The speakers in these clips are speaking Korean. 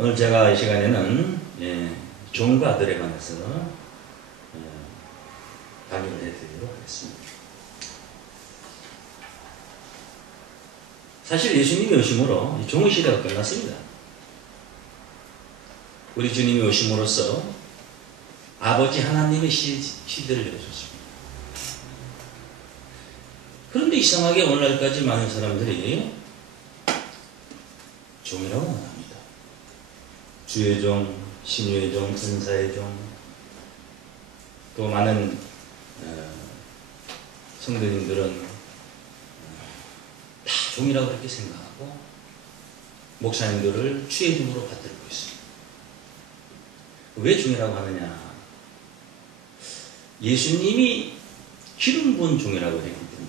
오늘 제가 이 시간에는 종과 아들에 관해서 강의를 해드리도록 하겠습니다. 사실 예수님이 오심으로 종의 시대가 끝났습니다. 우리 주님이 오심으로써 아버지 하나님의 시대를 열어줬습니다. 그런데 이상하게 오늘날까지 많은 사람들이 종이라고 말합니다. 주의 종, 신유의 종, 은사의 종, 또 많은 성도님들은 다 종이라고 그렇게 생각하고 목사님들을 주의 종으로 받들고 있습니다. 왜 종이라고 하느냐? 예수님이 기름 부은 종이라고 했기 때문에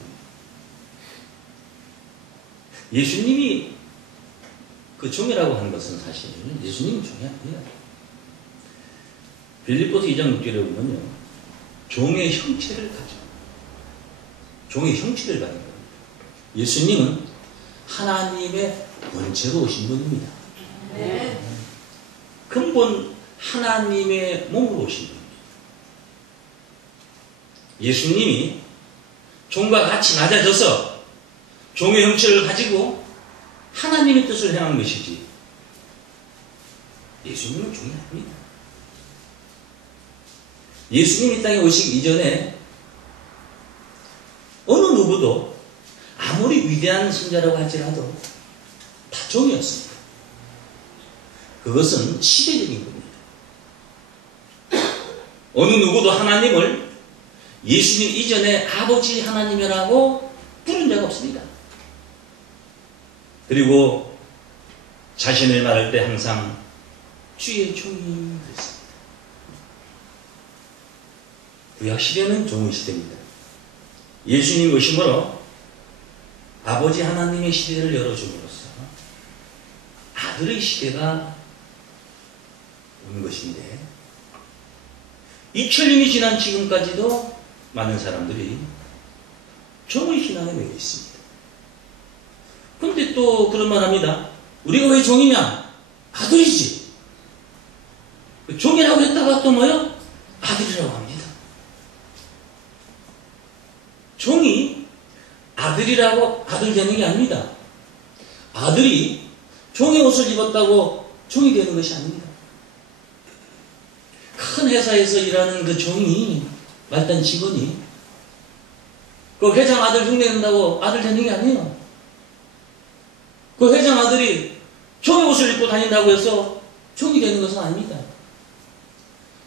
예수님이 그 종이라고 하는 것은 사실 예수님은 종이 아니에요. 빌립보서 2장 6절에 보면요, 종의 형체를 가져 종의 형체를 가진 겁니다. 예수님은 하나님의 본체로 오신 분입니다. 네. 근본 하나님의 몸으로 오신 분입니다. 예수님이 종과 같이 낮아져서 종의 형체를 가지고 하나님의 뜻을 행한 것이지 예수님은 종이 아닙니다. 예수님이 땅에 오시기 이전에 어느 누구도 아무리 위대한 선자라고 할지라도 다 종이었습니다. 그것은 시대적인 겁니다. 어느 누구도 하나님을 예수님 이전에 아버지 하나님이라고 부른 적 없습니다. 그리고 자신을 말할 때 항상 주의 종이 그랬습니다. 구약시대는 종의 시대입니다. 예수님 오심으로 아버지 하나님의 시대를 열어줌으로써 아들의 시대가 온 것인데 2000년이 지난 지금까지도 많은 사람들이 종의 신앙에 매여 있습니다. 그런데 또 그런 말 합니다. 우리가 왜 종이냐? 아들이지. 종이라고 했다가 또 뭐요? 아들이라고 합니다. 종이 아들이라고 아들 되는 게 아닙니다. 아들이 종의 옷을 입었다고 종이 되는 것이 아닙니다. 큰 회사에서 일하는 그 종이 말단 직원이 그 회장 아들 흉내낸다고 아들 되는 게 아니에요. 그 회장 아들이 종의 옷을 입고 다닌다고 해서 종이 되는 것은 아닙니다.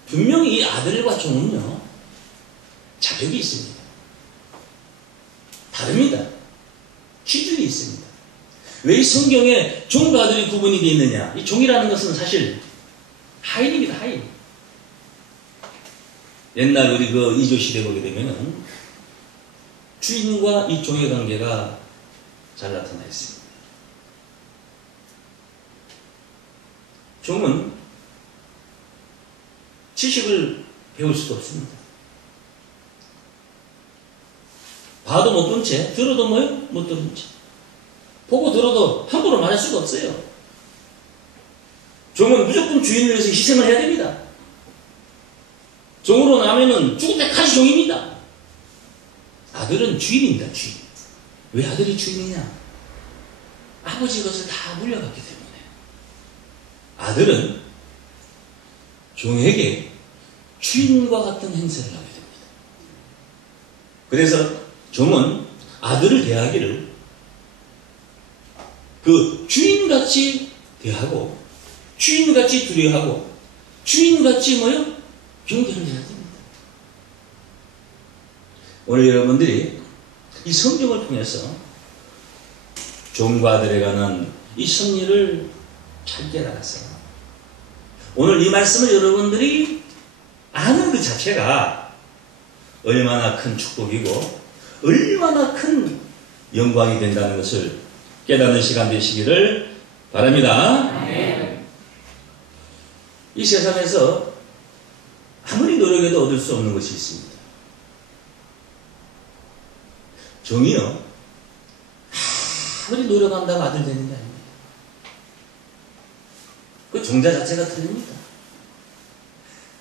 분명히 이 아들과 종은요, 자격이 있습니다. 다릅니다. 기준이 있습니다. 왜 이 성경에 종과 아들이 구분이 되어 있느냐? 이 종이라는 것은 사실 하인입니다. 하인. 옛날 우리 그 이조 시대 보게 되면 주인과 이 종의 관계가 잘 나타나 있습니다. 종은 지식을 배울 수도 없습니다. 봐도 못 본 채, 들어도 뭐요? 못 들은 채. 보고 들어도 함부로 말할 수가 없어요. 종은 무조건 주인을 위해서 희생을 해야 됩니다. 종으로 나면은 죽을 때까지 종입니다. 아들은 주인입니다. 주인. 왜 아들이 주인이냐? 아버지 것을 다 물려갔기 때문에. 아들은 종에게 주인과 같은 행세를 하게 됩니다. 그래서 종은 아들을 대하기를 그 주인같이 대하고 주인같이 두려워하고 주인같이 뭐요? 경계를 해야 됩니다. 오늘 여러분들이 이 성경을 통해서 종과 아들에 관한 이 섭리를 잘 깨달았어요. 오늘 이 말씀을 여러분들이 아는 그 자체가 얼마나 큰 축복이고 얼마나 큰 영광이 된다는 것을 깨닫는 시간 되시기를 바랍니다. 네. 이 세상에서 아무리 노력해도 얻을 수 없는 것이 있습니다. 종이요, 아무리 노력한다고 아들 되는 게 아닙니다. 그 종자 자체가 틀립니다.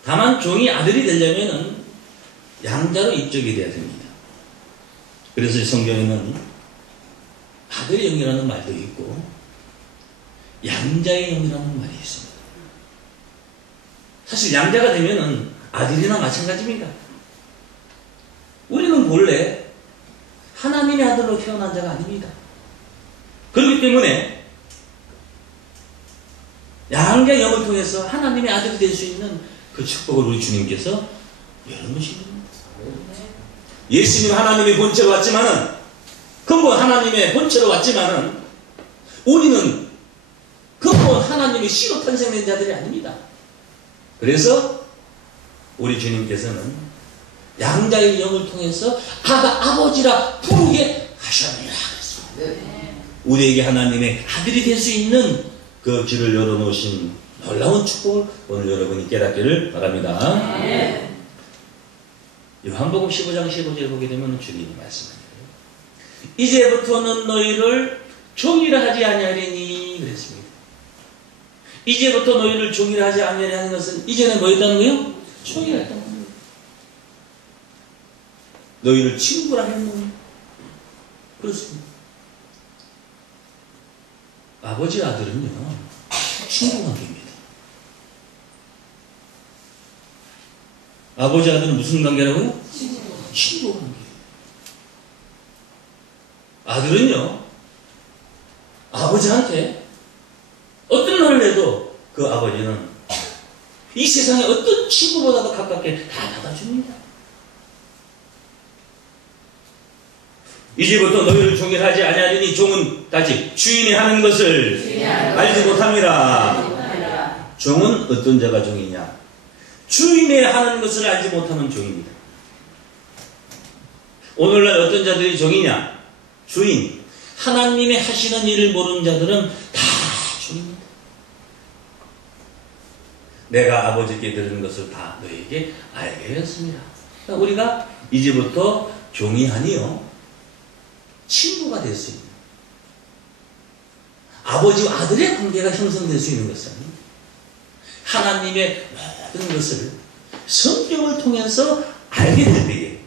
다만 종이 아들이 되려면은 양자로 입적이 돼야 됩니다. 그래서 성경에는 아들의 영이라는 말도 있고 양자의 영이라는 말이 있습니다. 사실 양자가 되면은 아들이나 마찬가지입니다. 우리는 본래 하나님의 아들로 태어난 자가 아닙니다. 그렇기 때문에 양자의 영을 통해서 하나님의 아들이 될 수 있는 그 축복을 우리 주님께서 열어놓으신 겁니다. 예수님 하나님의 본체로 왔지만은, 근본 하나님의 본체로 왔지만은, 우리는 근본 하나님의 씨로 탄생된 자들이 아닙니다. 그래서 우리 주님께서는 양자의 영을 통해서 아버지라 부르게 하셨느니라 그랬습니다. 우리에게 하나님의 아들이 될 수 있는 그 길을 열어놓으신 놀라운 축복을 오늘 여러분이 깨닫기를 바랍니다. 요한복음 15장 15절에 보게 되면 주님이 말씀합니다. 이제부터는 너희를 종이라 하지 아니하리니 그랬습니다. 이제부터 너희를 종이라 하지 아니하리는 것은 이전에 뭐였다는 거예요? 종이라 했다는 겁니다. 너희를 친구라 했는 그렇습니다. 아버지 아들은요 친구 관계입니다. 아버지 아들은 무슨 관계라고요? 친구 관계. 아들은요 아버지한테 어떤 말을 해도 그 아버지는 이 세상의 어떤 친구보다도 가깝게 다 받아줍니다. 이제부터 너희를 종이라 하지 아니하리니 종은 다시 주인이 하는 것을 알지 못합니다. 종은 어떤 자가 종이냐? 주인이 하는 것을 알지 못하는 종입니다. 오늘날 어떤 자들이 종이냐? 주인, 하나님의 하시는 일을 모르는 자들은 다 종입니다. 내가 아버지께 들은 것을 다 너에게 알게 하였습니다. 그러니까 우리가 이제부터 종이 아니요 친구가 될 수 있는, 아버지와 아들의 관계가 형성될 수 있는 것은 하나님의 모든 것을 성경을 통해서 알게 될 때에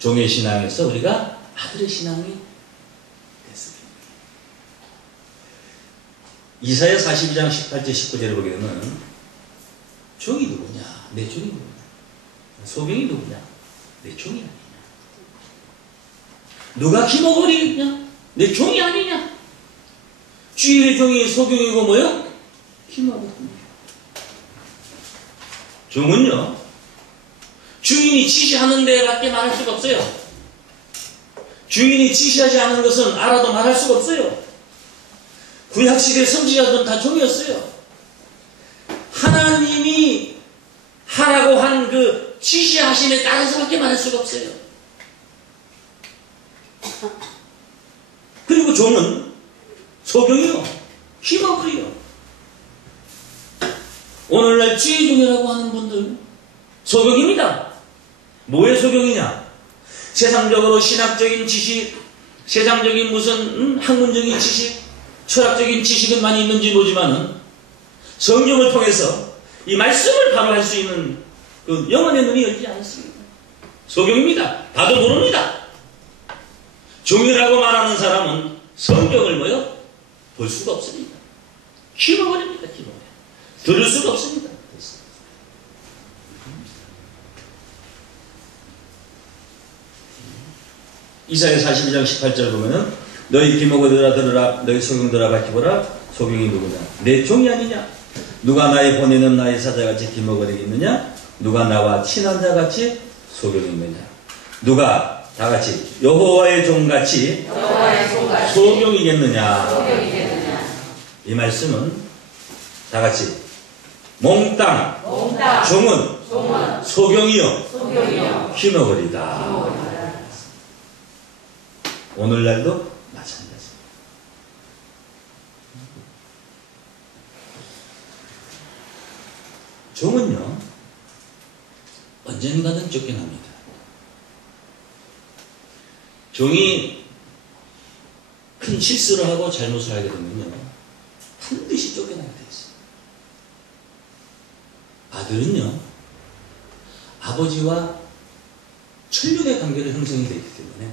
종의 신앙에서 우리가 아들의 신앙이 됐습니다. 이사야 42장 18절 19절을 보게 되면 종이 누구냐? 내 종이 누구냐? 소경이 누구냐? 내 종이 아니냐? 누가 기먹으리냐? 내 종이 아니냐? 주인의 종이 소경이고 뭐요? 기먹으리냐? 종은요 주인이 지시하는 데밖에 말할 수가 없어요. 주인이 지시하지 않은 것은 알아도 말할 수가 없어요. 구약시대 선지자들은 다 종이었어요. 하나님이 하라고 한 그 지시하심에 따라서밖에 말할 수가 없어요. 그리고 종은 소경이요 힘어버려요. 오늘날 지혜종이라고 하는 분들 소경입니다. 뭐의 소경이냐? 세상적으로 신학적인 지식, 세상적인 무슨 학문적인 지식, 철학적인 지식은 많이 있는지 모르지만은 성경을 통해서 이 말씀을 바로 할 수 있는 그 영혼의 눈이 열리지 않습니다. 소경입니다. 봐도 모릅니다. 종이라고 말하는 사람은 성경을 뭐요? 볼 수가 없습니다. 힘어버립니다. 힘어버려. 들을 수가 없습니다. 이사야 42장 18절 보면은 너희 기목들아 들으라, 너희 소경들아 밝히보라. 소경이 누구냐? 내 종이 아니냐? 누가 나의 보내는 나의 사자같이 기목거리겠느냐? 누가 나와 친한 자같이 소경이겠느냐? 누가 다같이 여호와의 종같이 소경이겠느냐? 이 말씀은 다같이 몽땅 종은 소경이요 힘어거리다. 오늘날도 마찬가지입니다. 종은요 언젠가는 쫓겨납니다. 종이 큰 실수를 하고 잘못을 하게 되면요 반드시 쫓겨나게 되어 있습니다. 아들은요, 아버지와 천륜의 관계를 형성이 되기 때문에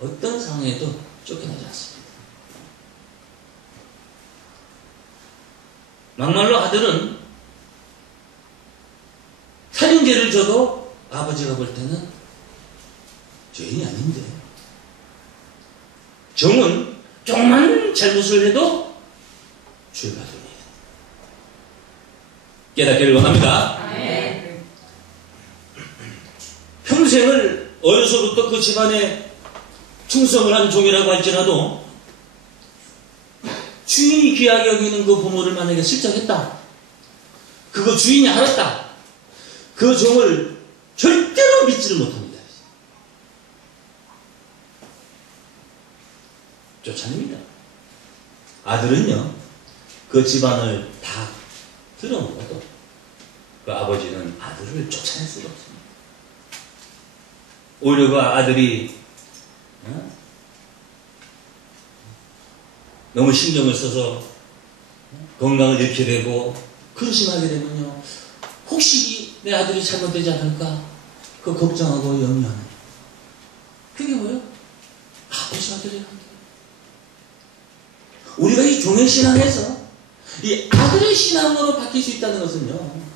어떤 상황에도 쫓겨나지 않습니다. 막말로 아들은 살인죄를 져도 아버지가 볼 때는 죄인이 아닌데, 정은 조금만 잘못을 해도 죄가 됩니다. 깨닫기를 원합니다. 네. 평생을 어려서부터 그 집안에 충성을 한 종이라고 할지라도 주인이 귀하게 여기는 그 부모를 만약에 슬쩍했다, 그거 주인이 알았다, 그 종을 절대로 믿지를 못합니다. 쫓아냅니다. 아들은요, 그 집안을 다 들어먹어도 그 아버지는 아들을 쫓아낼 수가 없습니다. 오히려 그 아들이 너무 신경을 써서 건강을 잃게 되고 근심하게 되면요, 혹시 내 아들이 잘못되지 않을까 그 걱정하고 염려하는, 그게 뭐예요? 아버지와 아들의 관계. 우리가 이 종의 신앙에서 이 아들의 신앙으로 바뀔 수 있다는 것은요,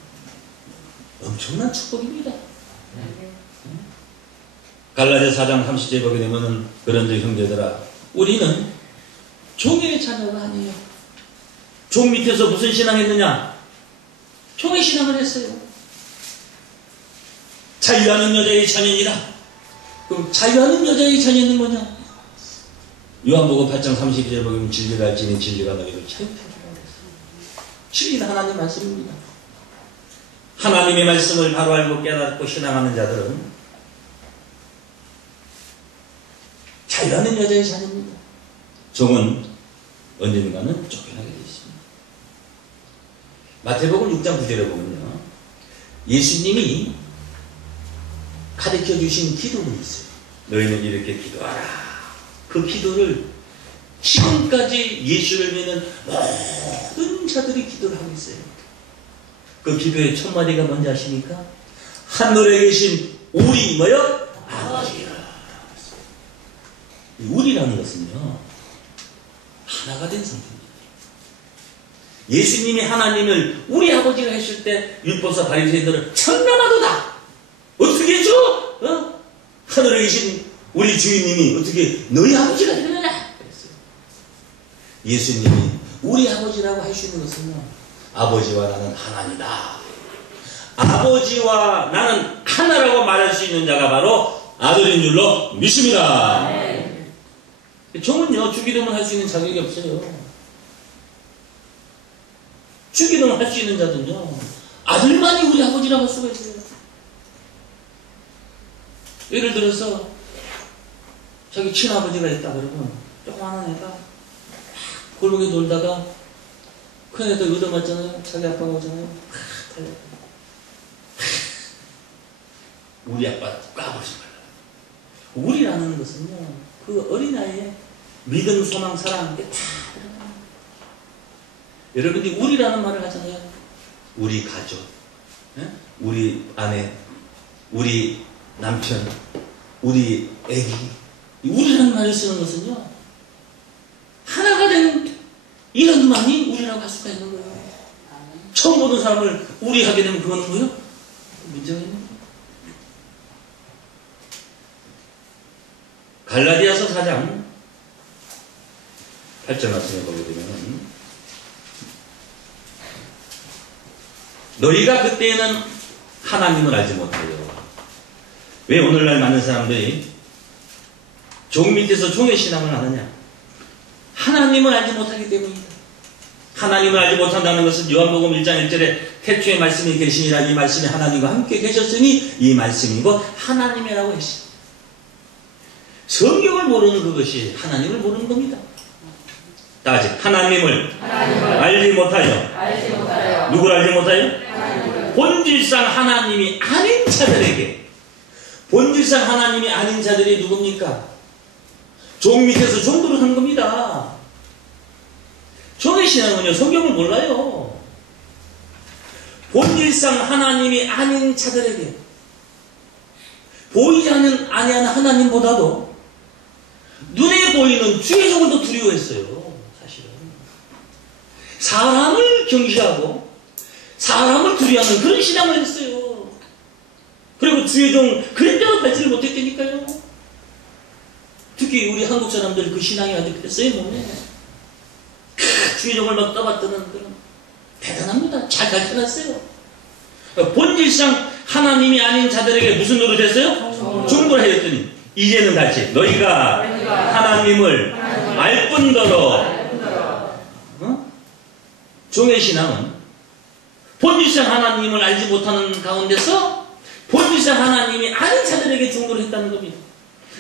엄청난 축복입니다. 갈라디아 4장 30절에 보게 되면은 그런즉 형제들아, 우리는 종의 자녀가 아니에요. 종 밑에서 무슨 신앙했느냐? 종의 신앙을 했어요. 자유하는 여자의 자녀니라. 그럼 자유하는 여자의 자녀는 뭐냐? 요한복음 8장 32절 보면 진리가 알지니 진리가 너희를 자유케 하리라 그랬어요. 진리는 하나님 말씀입니다. 하나님의 말씀을 바로 알고 깨닫고 신앙하는 자들은 자유하는 여자의 자녀입니다. 종은 언젠가는 쫓겨나게 되어 있습니다. 마태복음 6장 9절에 보면요, 예수님이 가르쳐 주신 기도문이 있어요. 너희는 이렇게 기도하라. 그 기도를 지금까지 예수를 믿는 모든 자들이 기도를 하고 있어요. 그 기도의 첫 마디가 뭔지 아십니까? 하늘에 계신 우리 뭐요? 아버지라. 우리라는 것은요, 하나가 된 상태입니다. 예수님이 하나님을 우리 아버지라 했을 때 율법사 바리새인들은 참나마도다. 어떻게 해줘? 하늘에 계신 우리 주인님이 어떻게 너희 아버지가 되느냐? 그랬어요. 예수님이 우리 아버지라고 할 수 있는 것은요, 아버지와 나는 하나니다. 아버지와 나는 하나라고 말할 수 있는 자가 바로 아들인 줄로 믿습니다. 네. 종은요, 주기도문 할 수 있는 자격이 없어요. 주기도문 할 수 있는 자들은요, 아들만이 우리 아버지라고 할 수가 있어요. 예를 들어서 자기 친아버지가 있다 그러면 조그마한 애가 골목에 놀다가 큰 애들 얻어맞잖아요. 자기 아빠가 오잖아요. 달려. 우리 아빠 까보지 말라. 우리라는 것은요, 그 어린아이의 믿음, 소망, 사랑, 이게 다 들어가요. 여러분들이 우리라는 말을 하잖아요. 우리 가족, 우리 아내, 우리 남편, 우리 애기. 우리라는 말을 쓰는 것은요, 하나가 된 이런만이 우리라고 할 수가 있는 거예요. 처음 보는 사람을 우리 하게 되면 그거는 뭐예요? 문제가 있는 거예요. 갈라디아서 4장 8절 말씀에 보게 되면, 너희가 그때에는 하나님을 알지 못하여. 왜 오늘날 많은 사람들이 종 밑에서 종의 신앙을 하느냐? 하나님을 알지 못하기 때문이다. 하나님을 알지 못한다는 것은 요한복음 1장 1절에 태초에 말씀이 계시니라, 이 말씀이 하나님과 함께 계셨으니 이 말씀이고 하나님이라고 했습니다. 성경을 모르는 그것이 하나님을 모르는 겁니다. 따지 하나님을 알지 못하여. 누구를 알지 못하여? 본질상 하나님이 아닌 자들에게. 본질상 하나님이 아닌 자들이 누굽니까? 종 밑에서 종도를 한 겁니다. 종의 신앙은요, 성경을 몰라요. 본질상 하나님이 아닌 자들에게 보이지 아니하는 하나님보다도 눈에 보이는 주의 종을 더 두려워했어요. 사실은 사람을 경시하고 사람을 두려워하는 그런 신앙을 했어요. 그리고 주의 종 그림자도 밟지를 못했다니까요. 특히 우리 한국 사람들 그 신앙이 아주 그랬어요. 몸에 주의 종을 막 떠받드는 그런 대단합니다. 잘 가르쳐놨어요. 본질상 하나님이 아닌 자들에게 무슨 노릇했어요? 중보를 하였더니 이제는 다시 너희가 하나님을 알 뿐더러 종의 신앙은 본질상 하나님을 알지 못하는 가운데서 본질상 하나님이 아닌 자들에게 중보를 했다는 겁니다.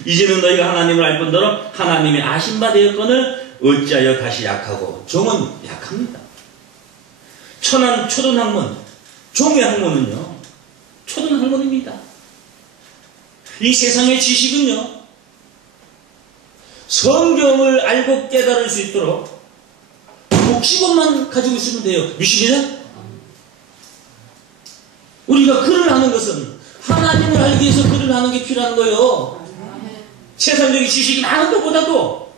이제는 너희가 하나님을 알 뿐더러 하나님이 아신 바 되었거늘 어찌하여 다시 약하고 종은 약합니다. 천한 초등학문, 종의 학문은요 초등학문입니다. 이 세상의 지식은요 성경을 알고 깨달을 수 있도록 60원만 가지고 있으면 돼요. 미시기는 우리가 글을 하는 것은 하나님을 알기 위해서 글을 하는 게 필요한 거예요. 세상적인 지식이 많은 것보다도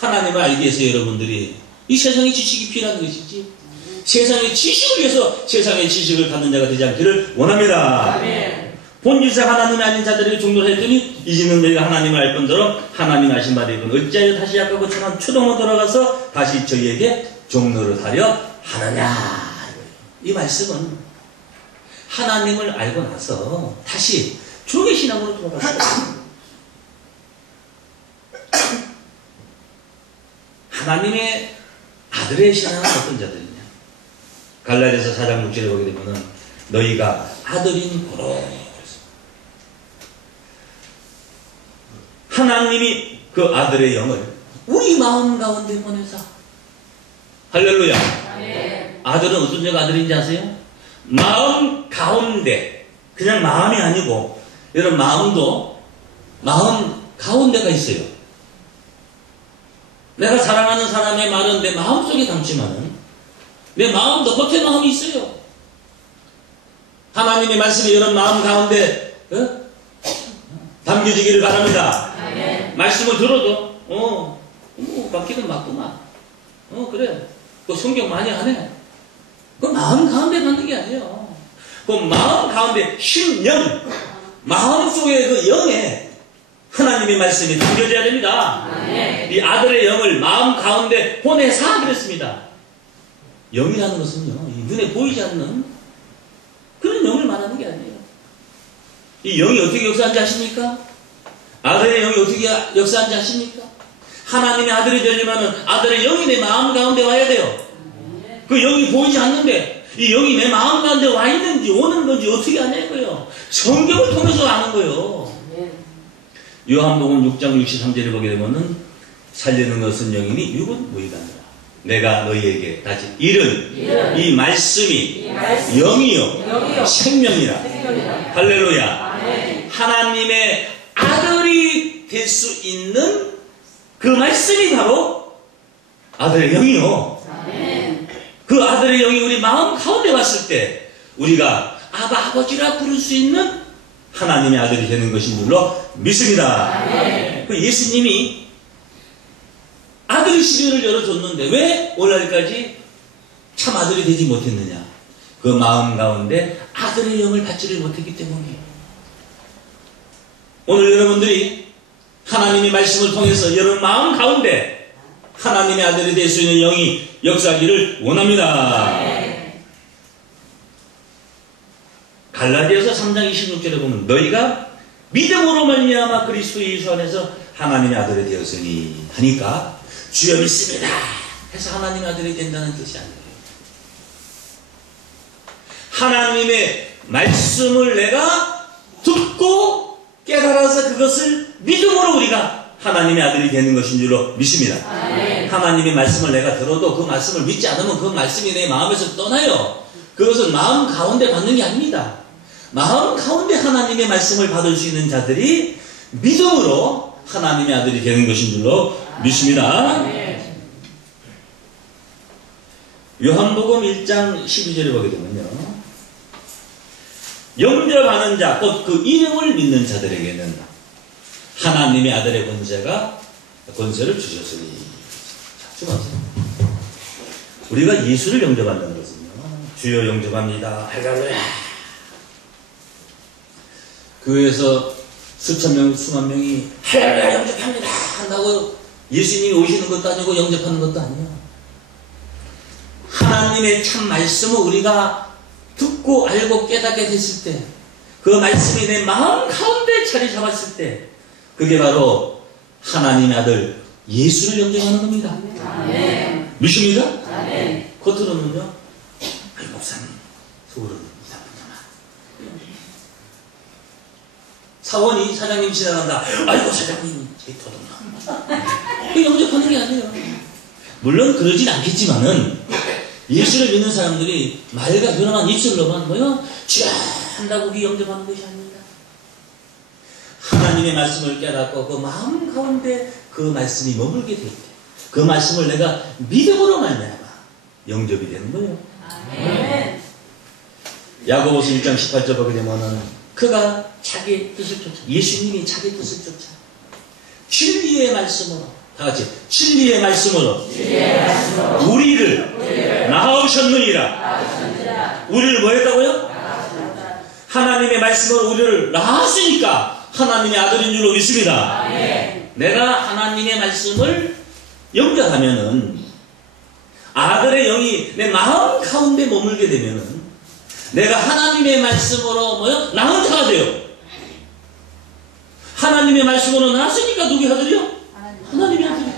하나님을 알기 위해서 여러분들이 이 세상의 지식이 필요한 것이지 세상의 지식을 위해서 세상의 지식을 갖는 자가 되지 않기를 원합니다. 아멘. 본질상 하나님이 아닌 자들에게 종로를 했더니 이제는 너희가 하나님을 알 뿐더러 하나님 아신 바 되건 어찌하여 다시 약하고 천한 초동으로 돌아가서 다시 저희에게 종로를 하려 하느냐. 이 말씀은 하나님을 알고 나서 다시 종의 신앙으로 돌아갔어요. 하나님의 아들의 신앙은 어떤 자들이냐? 갈라디아서 4장 6절에 보게 되면은 너희가 아들인 고로 하나님이 그 아들의 영을 우리 마음 가운데 보내사 할렐루야. 네. 아들은 어떤 자가 아들인지 아세요? 마음 가운데 그냥 마음이 아니고 여러분 마음도 마음 가운데가 있어요. 내가 사랑하는 사람의 말은 내 마음속에 담지만은 내 마음도 겉에 마음이 있어요. 하나님의 말씀이 여러분 마음 가운데 담겨지기를 바랍니다. 네. 말씀을 들어도 맞기는 맞구만. 그래. 그 성경 많이 하네. 그 마음 가운데 받는 게 아니에요. 그 마음 가운데 신영 마음 속에 그 영에 하나님의 말씀이 담겨져야 됩니다. 네. 이 아들의 영을 마음 가운데 보내사 그랬습니다. 영이라는 것은요 눈에 보이지 않는 그런 영을 말하는 게 아니에요. 이 영이 어떻게 역사하는지 아십니까? 아들의 영이 어떻게 역사하는지 아십니까? 하나님의 아들이 되려면 아들의 영이 내 마음 가운데 와야 돼요. 그 영이 보이지 않는데 이 영이 내 마음 가운데 와 있는지 오는 건지 어떻게 아냐고요. 성경을 통해서 아는 거예요. 요한복음 6장 63절에 보게 되면은 살리는 것은 영이니 육은 무의가 아니라 내가 너희에게 다시 이른 이 말씀이 영이요 생명이라. 할렐루야. 아멘. 하나님의 아들이 될 수 있는 그 말씀이 바로 아들의 영이요. 아멘. 그 아들의 영이 우리 마음 가운데 왔을 때 우리가 아버지라 부를 수 있는 하나님의 아들이 되는 것인 줄로 믿습니다. 아멘. 그 예수님이 아들의 시련을 열어줬는데 왜 오늘까지 참 아들이 되지 못했느냐? 그 마음 가운데 아들의 영을 받지를 못했기 때문이에요. 오늘 여러분들이 하나님의 말씀을 통해서 여러분 마음 가운데 하나님의 아들이 될 수 있는 영이 역사하기를 원합니다. 네. 갈라디아서 3장 26절에 보면 너희가 믿음으로 말미암아 그리스도 예수 안에서 하나님의 아들이 되었으니 하니까 주여 믿습니다 해서 하나님의 아들이 된다는 뜻이 아니에요. 하나님의 말씀을 내가 듣고 깨달아서 그것을 믿음으로 우리가 하나님의 아들이 되는 것인 줄로 믿습니다. 아멘. 하나님의 말씀을 내가 들어도 그 말씀을 믿지 않으면 그 말씀이 내 마음에서 떠나요. 그것은 마음 가운데 받는 게 아닙니다. 마음 가운데 하나님의 말씀을 받을 수 있는 자들이 믿음으로 하나님의 아들이 되는 것인 줄로 믿습니다. 아멘. 요한복음 1장 12절에 보게 되면요. 영접하는 자, 곧 그 이름을 믿는 자들에게는 하나님의 아들의 권세를 주셨으니. 자, 좀 하세요. 우리가 예수를 영접한다는 것은요. 주여 영접합니다. 할렐루야. 교회에서 수천 명, 수만 명이 할렐루야 영접합니다 한다고 예수님이 오시는 것도 아니고 영접하는 것도 아니야. 하나님의 참 말씀을 우리가 듣고 알고 깨닫게 됐을 때, 그 말씀이 내 마음 가운데 자리 잡았을 때, 그게 바로 하나님의 아들 예수를 영접하는 겁니다. 아멘. 믿습니까? 아멘. 겉으로는요, 아이 목사님 속으로는 이 나쁜 놈아. 사원이 사장님 지나간다. 아이고 사장님 제 도둑놈. 그 영접하는 게 아니에요. 물론 그러진 않겠지만은 예수를 믿는 사람들이 말과 현황한 입술로만 뭐요? 쥐야 한다고 그 영접하는 것이 아닙니다. 하나님의 말씀을 깨닫고 그 마음 가운데 그 말씀이 머물게 될 때, 그 말씀을 내가 믿음으로 말미암아 영접이 되는 거예요. 아멘. 야고보서 1장 18절 보게 되면은 그가 자기 뜻을 쫓아, 예수님이 자기 뜻을 쫓아 진리의 말씀으로, 다 같이 진리의 말씀으로 우리를 낳으셨느니라. 우리를 뭐 했다고요? 하나님의 말씀으로 우리를 낳았으니까 하나님의 아들인 줄로 믿습니다. 아멘. 내가 하나님의 말씀을 영접하면은 아들의 영이 내 마음 가운데 머물게 되면은 내가 하나님의 말씀으로 뭐요? 낳은 자가 돼요. 하나님의 말씀으로 낳았으니까 누구의 아들이요? 하나님의 아들이죠.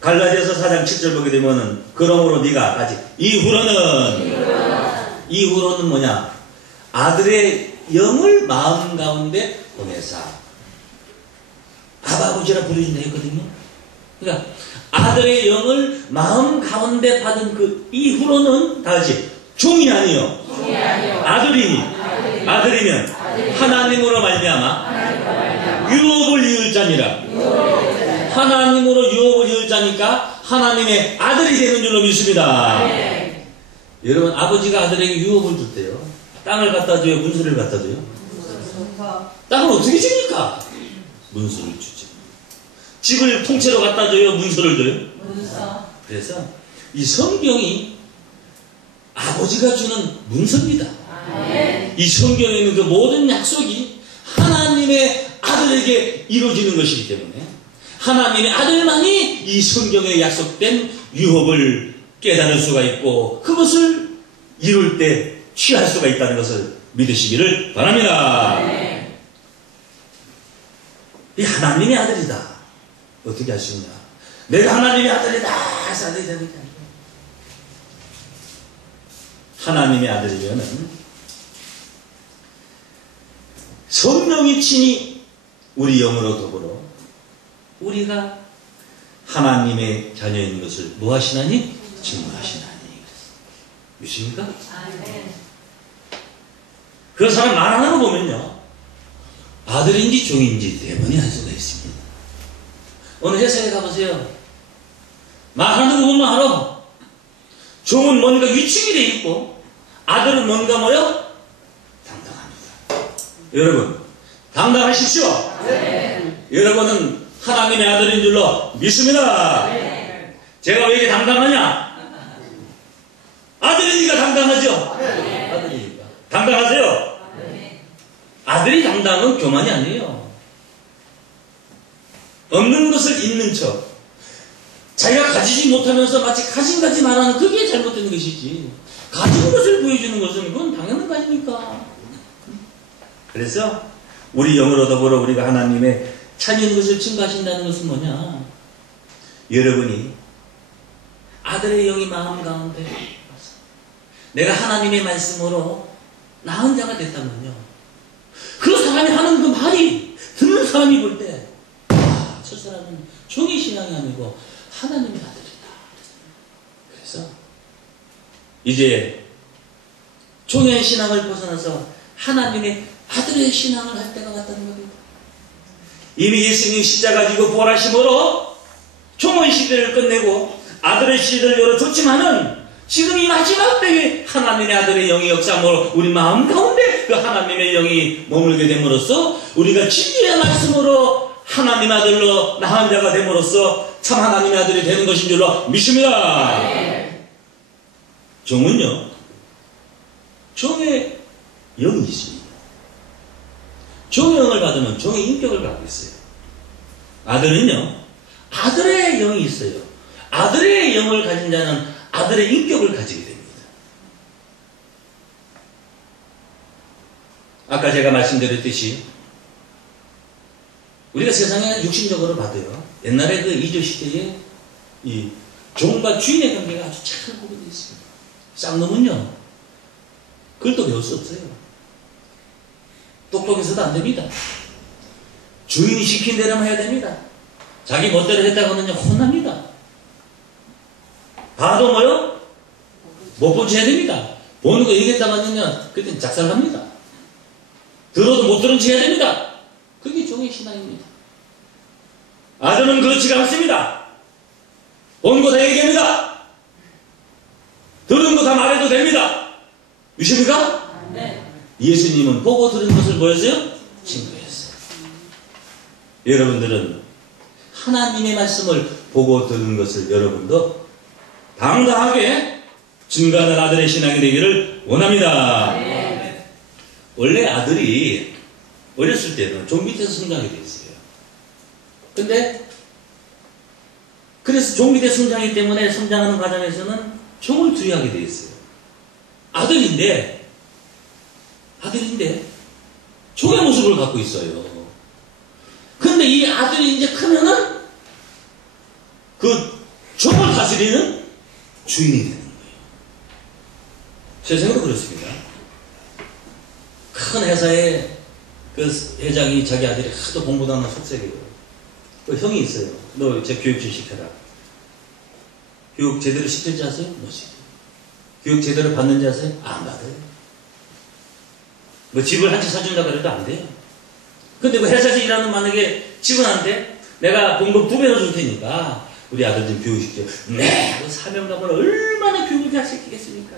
갈라디아서 4장 7절 보게 되면은 그러므로 네가 아직 이후로는 뭐냐? 아들의 영을 마음 가운데 보내사 아버지라 부르신다 했거든요. 그러니까 아들의 영을 마음 가운데 받은 그 이후로는 다 같이 종이 아니요. 아들이면 하나님으로 말미암아 유업을 이을 자니라. 하나님으로 유업을 이을 자니까 하나님의 아들이 되는 줄로 믿습니다. 네. 여러분 아버지가 아들에게 유업을 줬대요. 땅을 갖다 줘요? 문서를 갖다 줘요? 땅을 어떻게 줍니까? 문서를 주죠. 집을 통째로 갖다 줘요? 문서를 줘요? 문서. 그래서 이 성경이 아버지가 주는 문서입니다. 네. 이 성경에 있는 그 모든 약속이 하나님의 아들에게 이루어지는 것이기 때문에 하나님의 아들만이 이 성경에 약속된 유업을 깨달을 수가 있고 그것을 이룰 때 취할 수가 있다는 것을 믿으시기를 바랍니다. 네. 이 하나님의 아들이다. 어떻게 할 수 있냐? 내가 하나님의 아들이다 해서 아들이 되는 게 아니에요. 하나님의 아들이면은 성령이 친히 우리 영으로 더불어 우리가 하나님의 자녀인 것을 뭐 하시나니? 증거하시나니. 믿습니까? 그 사람 말하는 거 보면요. 아들인지 종인지 대번이 할 수가 있습니다. 어느 회사에 가보세요. 말하는 거 보면 알아. 종은 뭔가 위축이 돼 있고 아들은 뭔가 뭐요? 당당합니다. 여러분 당당하십시오. 네. 여러분은 하나님의 아들인 줄로 믿습니다. 네. 제가 왜 이렇게 당당하냐? 아들이니까 당당하죠? 네. 아들이니까. 당당하세요? 네. 아들이 당당한 교만이 아니에요. 없는 것을 있는 척. 자기가 가지지 못하면서 마치 가진 말하는 그게 잘못된 것이지. 가진 것을 보여주는 것은 그건 당연한 거 아닙니까? 그래서 우리 영으로 더불어 우리가 하나님의 찬인 것을 증거하신다는 것은 뭐냐? 여러분이 아들의 영이 마음 가운데 내가 하나님의 말씀으로 나은 자가 됐다면요. 그 사람이 하는 그 말이 듣는 사람이 볼 때 저 사람은 종의 신앙이 아니고 하나님의 아들이다. 그래서 이제 종의 신앙을 벗어나서 하나님의 아들의 신앙을 할 때가 왔다는 겁니다. 이미 예수님이 십자가 지고 부활하심으로 종의 시대를 끝내고 아들의 시대를 열어줬지만은 지금 이 마지막 때에 하나님의 아들의 영이 역사함으로 우리 마음 가운데 그 하나님의 영이 머물게 됨으로써 우리가 진리의 말씀으로 하나님 아들로 나은 자가 됨으로써 참 하나님의 아들이 되는 것인 줄로 믿습니다. 네. 종은요, 종의 영이 있습니다. 종의 영을 받으면 종의 인격을 갖고 있어요. 아들은요, 아들의 영이 있어요. 아들의 영을 가진 자는 아들의 인격을 가지게 됩니다. 아까 제가 말씀드렸듯이 우리가 세상에 육신적으로 봐도요, 옛날에 그 이조 시대에 이 종과 주인의 관계가 아주 잘 구분되어 있습니다. 쌍놈은요, 그걸 또 배울 수 없어요. 똑똑해서도 안 됩니다. 주인이 시킨 대로만 해야 됩니다. 자기 멋대로 했다고 하면 혼납니다. 봐도 뭐요? 못 본 채 해야 됩니다. 보는 거 얘기했다고 하면 그때는 작살납니다. 들어도 못 들은 채 해야 됩니다. 그게 종의 신앙입니다. 아들은 그렇지가 않습니다. 본 거 다 얘기합니다. 들은 거 다 말해도 됩니다. 유십니까? 네. 예수님은 보고 들은 것을 뭐였어요? 증거했어요. 여러분들은 하나님의 말씀을 보고 들은 것을 여러분도 당당하게 증거하는 아들의 신앙이 되기를 원합니다. 네. 원래 아들이 어렸을 때는 종 밑에서 성장하게 되어 있어요. 근데 그래서 종 밑에 성장하기 때문에 성장하는 과정에서는 종을 두려워하게 되어 있어요. 아들인데 종의 모습을 갖고 있어요. 근데 이 아들이 이제 크면은 그 종을 다스리는 주인이 되는 거예요. 세상에도 그렇습니다. 큰 회사에 그 회장이 자기 아들이 하도 공부도 안 하는 속색이에요. 그 형이 있어요. 너 제 교육 좀 시켜라. 교육 제대로 시킬지 아세요? 못 시켜요. 교육 제대로 받는지 아세요? 안 받아요. 뭐 집을 한 채 사준다고 해도 안 돼요. 근데 그 회사에서 일하는 만약에 직원한테 내가 봉급 2배로 줄 테니까 우리 아들 좀 교육시켜. 네! 그 사명감을 얼마나 교육을 잘 시키겠습니까?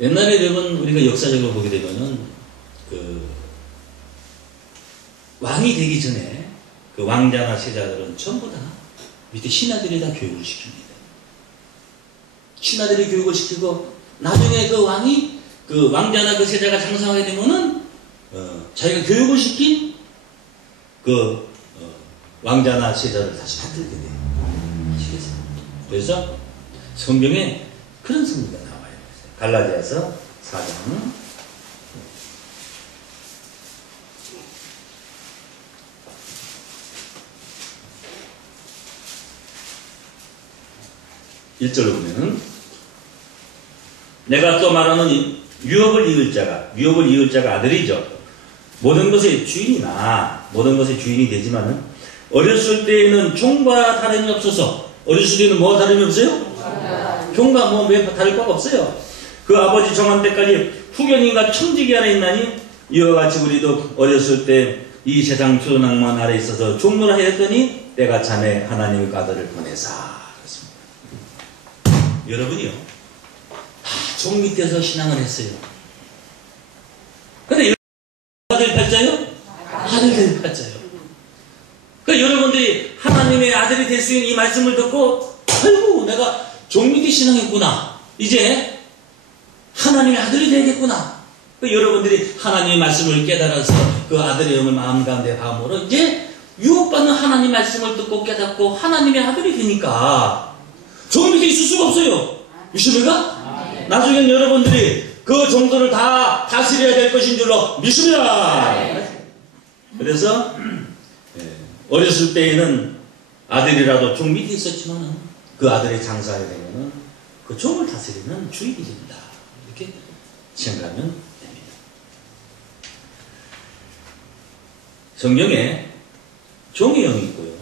옛날에 여러분 우리가 역사적으로 보게 되면은 그 왕이 되기 전에 그 왕자나 세자들은 전부 다 밑에 신하들이 다 교육을 시킵니다. 신하들이 교육을 시키고 나중에 그 왕이 그 왕자나 그 세자가 장성하게 되면은 자기가 교육을 시킨 그 왕자나 세자를 다시 받들게 돼요. 아시겠어요? 그래서 성경에 그런 성경가 나와요. 갈라디아서 4장 1절로 보면은 내가 또 말하는 유업을 이을 자가 아들이죠. 모든 것의 주인이 되지만은 어렸을 때에는 종과 다름이 없어서 어렸을 때는 뭐가 다름이 없어요? 종과 뭐 왜 다를 바가 없어요. 그 아버지 정한 때까지 후견인과 청지기 안에 있나니 이와 같이 우리도 어렸을 때 이 세상 초능만 아래 있어서 종노라 하였더니 때가 참에 하나님의 아들을 보내사. 그렇습니다. 여러분이요, 다 종 밑에서 신앙을 했어요. 근데 아들 팔자요? 아들 팔자요. 그러니까 여러분들이 하나님의 아들이 될 수 있는 이 말씀을 듣고 아이고 내가 종 밑에 신앙했구나. 이제 하나님의 아들이 되겠구나. 여러분들이 하나님의 말씀을 깨달아서 그 아들의 영을 마음 가운데 담으로 이제 유혹받는 하나님의 말씀을 듣고 깨닫고 하나님의 아들이 되니까 종 밑에 있을 수가 없어요. 믿습니까? 나중엔 여러분들이 그 정도를 다 다스려야 될 것인 줄로 믿습니다. 그래서 어렸을 때에는 아들이라도 종 밑에 있었지만 그 아들이 장사하게 되면 그 종을 다스리는 주인이 된다. 이렇게 생각하면 됩니다. 성경에 종의 영이 있고요,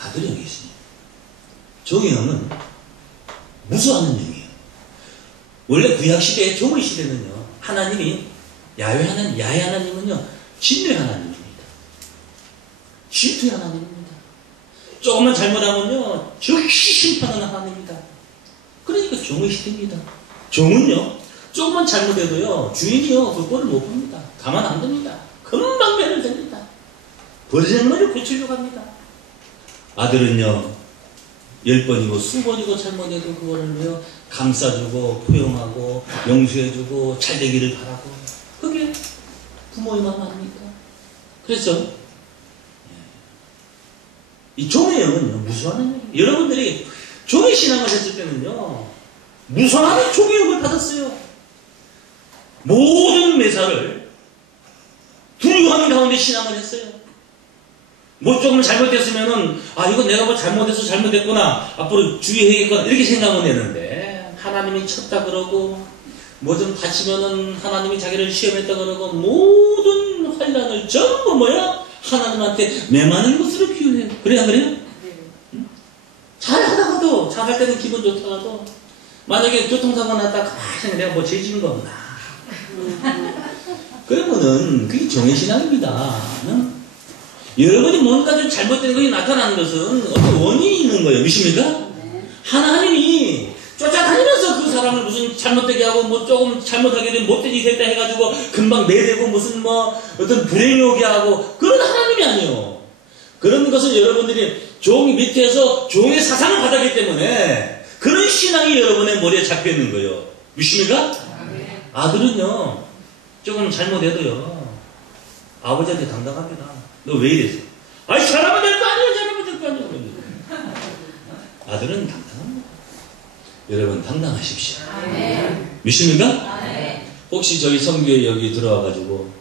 아들의 영이 있습니다. 종의 영은 무수하는 영이에요. 원래 구약시대의 종의 시대는요, 하나님이 야훼 하나님은요 진노의 하나님입니다. 질투의 하나님입니다. 조금만 잘못하면요 즉시 심판하는 하나님입니다. 그러니까 종의 시대입니다. 종은요 조금만 잘못해도요 주인이요 그 꼴을 못 봅니다. 가만 안 둡니다. 금방 매를됩니다. 버리는 말을 고치려고 합니다. 아들은요 10번이고 20번이고 잘못해도 그거를 왜요 감싸주고 포용하고 용서해주고 잘되기를 바라고, 그게 부모의 마음 아닙니까? 그래서 이 종의 영은요 무수하는 영. 여러분들이 종의 신앙을 했을 때는요 무수하는 종의 영을 받았어요. 모든 매사를 두려워하는 가운데 신앙을 했어요. 뭐 조금 잘못됐으면은 이거 내가 뭐 잘못해서 잘못했구나 앞으로 주의해야겠구나 이렇게 생각은 되는데, 하나님이 쳤다 그러고 뭐 좀 다치면은 하나님이 자기를 시험했다 그러고 모든 환난을 전부 뭐야 하나님한테 메마는 것으로 비유해요. 그래 안 그래요? 응? 잘하다가도 잘할 때는 기분 좋다가도 만약에 교통사고 났다 가만히 내가 뭐 죄 지은 거 없나 그러면은 그게 종의신앙입니다. 응? 여러분이 뭔가 좀 잘못된 것이 나타나는 것은 어떤 원인이 있는 거예요. 믿습니까? 하나님이 쫓아다니면서 그 사람을 무슨 잘못되게 하고 뭐 조금 잘못하게 되면 못된 짓 했다 해가지고 금방 매대고 무슨 뭐 어떤 불행이 오게 하고 그런 하나님이 아니에요. 그런 것은 여러분들이 종 밑에서 종의 사상을 받았기 때문에 그런 신앙이 여러분의 머리에 잡혀 있는 거예요. 믿습니까? 아들은요 조금 잘못해도요 아버지한테 당당합니다. 너 왜 이랬어? 잘하면 될 거 아니야, 잘하면 될 거 아니야. 아들은 당당합니다. 여러분 당당하십시오. 믿습니까? 혹시 저희 성교에 여기 들어와가지고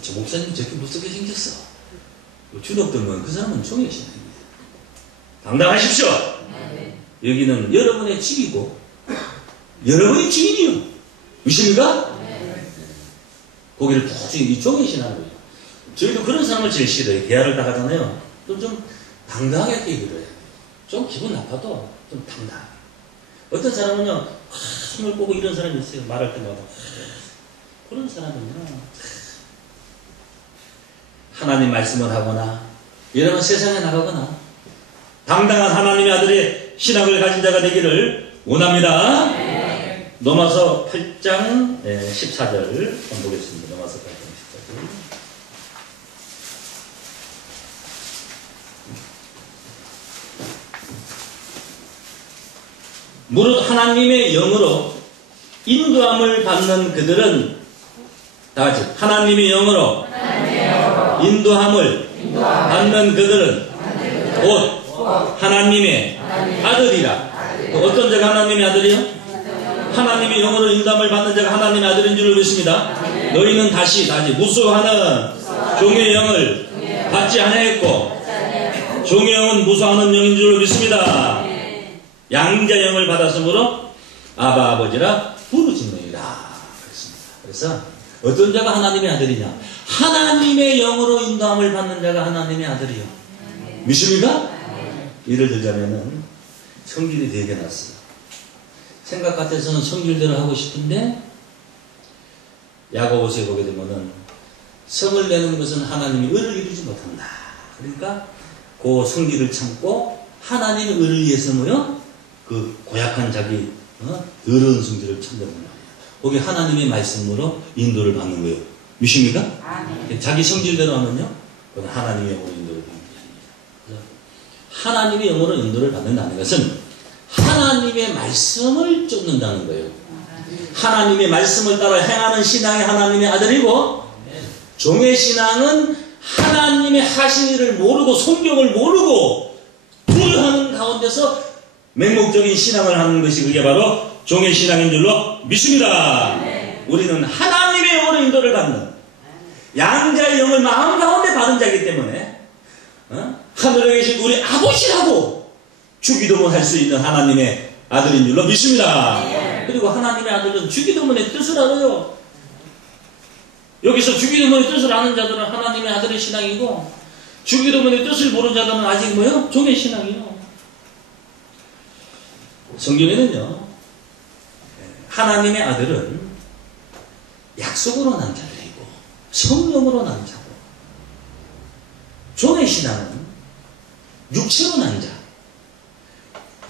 저 목사님 저렇게 못쓰게 생겼어 주눅들면 그 사람은 종의 신앙입니다. 당당하십시오. 여기는 여러분의 집이고 여러분의 주인이요. 믿습니까? 거기를 도저히 이 종의 신앙을 저희도 그런 사람을 제일 싫어요. 대화를 다 하잖아요. 좀 당당하게 얘기를 해요. 좀 기분 나빠도 좀 당당하게. 어떤 사람은요, 힘을 보고 이런 사람이 있어요. 말할 때마다. 그런 사람은요, 하나님 말씀을 하거나, 여러분 세상에 나가거나, 당당한 하나님의 아들의 신앙을 가진 자가 되기를 원합니다. 넘어서 8장 14절 한번 보겠습니다. 넘어서 8장 14절. 무릇 하나님의 영으로 인도함을 받는 그들은 다같이 하나님의 영으로 인도함을 받는 그들은 곧 하나님의 아들이라. 어떤 자가 하나님의 아들이요? 하나님의 영으로 인도함을 받는 자가 하나님의 아들인 줄을 믿습니다. 너희는 다시 무수하는 종의 영을 받지 아니하였고 종의 영은 무수하는 영인 줄을 믿습니다. 양자영을 받았으므로 아바 아버지라 부르짖느니라 그랬습니다. 그래서 어떤 자가 하나님의 아들이냐? 하나님의 영으로 인도함을 받는 자가 하나님의 아들이요. 믿습니까? 예를 들자면은 성질이 되게 났어요. 생각 같아서는 성질대로 하고 싶은데 야고보서에 보게 되면은 성을 내는 것은 하나님이 의를 이루지 못한다. 그러니까 그 성질을 참고 하나님의 의를 위해서 뭐요? 그 고약한 자기 더러운 성질을 참는 거예요. 거기 하나님의 말씀으로 인도를 받는 거예요. 믿습니까? 자기 성질대로 하면요, 그건 하나님의 영으로 인도를 받는 게 아닙니다. 하나님의 영으로 인도를 받는다는 것은 하나님의 말씀을 쫓는다는 거예요. 하나님의 말씀을 따라 행하는 신앙이 하나님의 아들이고, 종의 신앙은 하나님의 하신 일을 모르고 성경을 모르고 불하는 가운데서 맹목적인 신앙을 하는 것이 그게 바로 종의 신앙인 줄로 믿습니다. 우리는 하나님의 영으로 인도를 받는 양자의 영을 마음 가운데 받은 자이기 때문에 하늘에 계신 우리 아버지라고 주기도문 할 수 있는 하나님의 아들인 줄로 믿습니다. 그리고 하나님의 아들은 주기도문의 뜻을 알아요. 여기서 주기도문의 뜻을 아는 자들은 하나님의 아들의 신앙이고, 주기도문의 뜻을 모르는 자들은 아직 뭐요? 종의 신앙이요. 성경에는요, 하나님의 아들은 약속으로 난 자들이고 성령으로 난 자고, 종의 신앙은 육체로 난 자,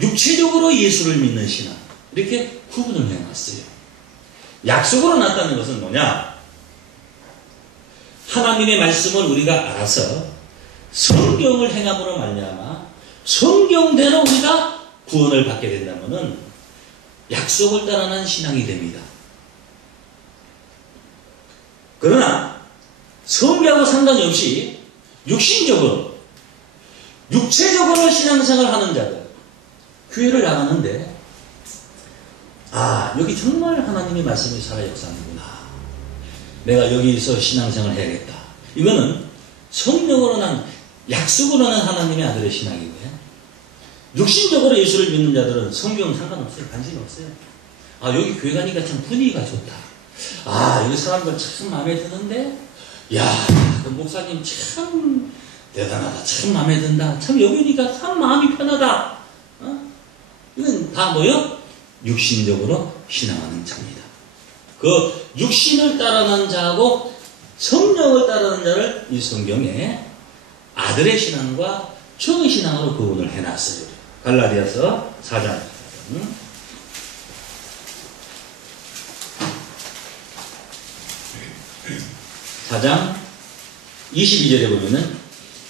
육체적으로 예수를 믿는 신앙, 이렇게 구분을 해놨어요. 약속으로 났다는 것은 뭐냐? 하나님의 말씀을 우리가 알아서 성경을 행함으로 말미암아 성경대로 우리가 구원을 받게 된다면은 약속을 따라난 신앙이 됩니다. 그러나 성경하고 상관이 없이 육신적으로, 육체적으로 신앙생활을 하는 자들, 교회를 나가는데 여기 정말 하나님의 말씀이 살아 역사하는구나, 내가 여기서 신앙생활을 해야겠다. 이거는 성령으로 난, 약속으로 난 하나님의 아들의 신앙이고요. 육신적으로 예수를 믿는 자들은 성경 상관없어요. 관심이 없어요. 여기 교회 가니까 참 분위기가 좋다. 여기 사람들 참 마음에 드는데, 그 목사님 참 대단하다. 참 마음에 든다. 참 여기 오니까 참 마음이 편하다. 이건 다 뭐요? 육신적으로 신앙하는 자입니다. 그 육신을 따라가는 자하고 성령을 따라가는 자를 이 성경에 아들의 신앙과 종의 신앙으로 구분을 해놨어요. 갈라디아서 4장 4장 22절에 보면은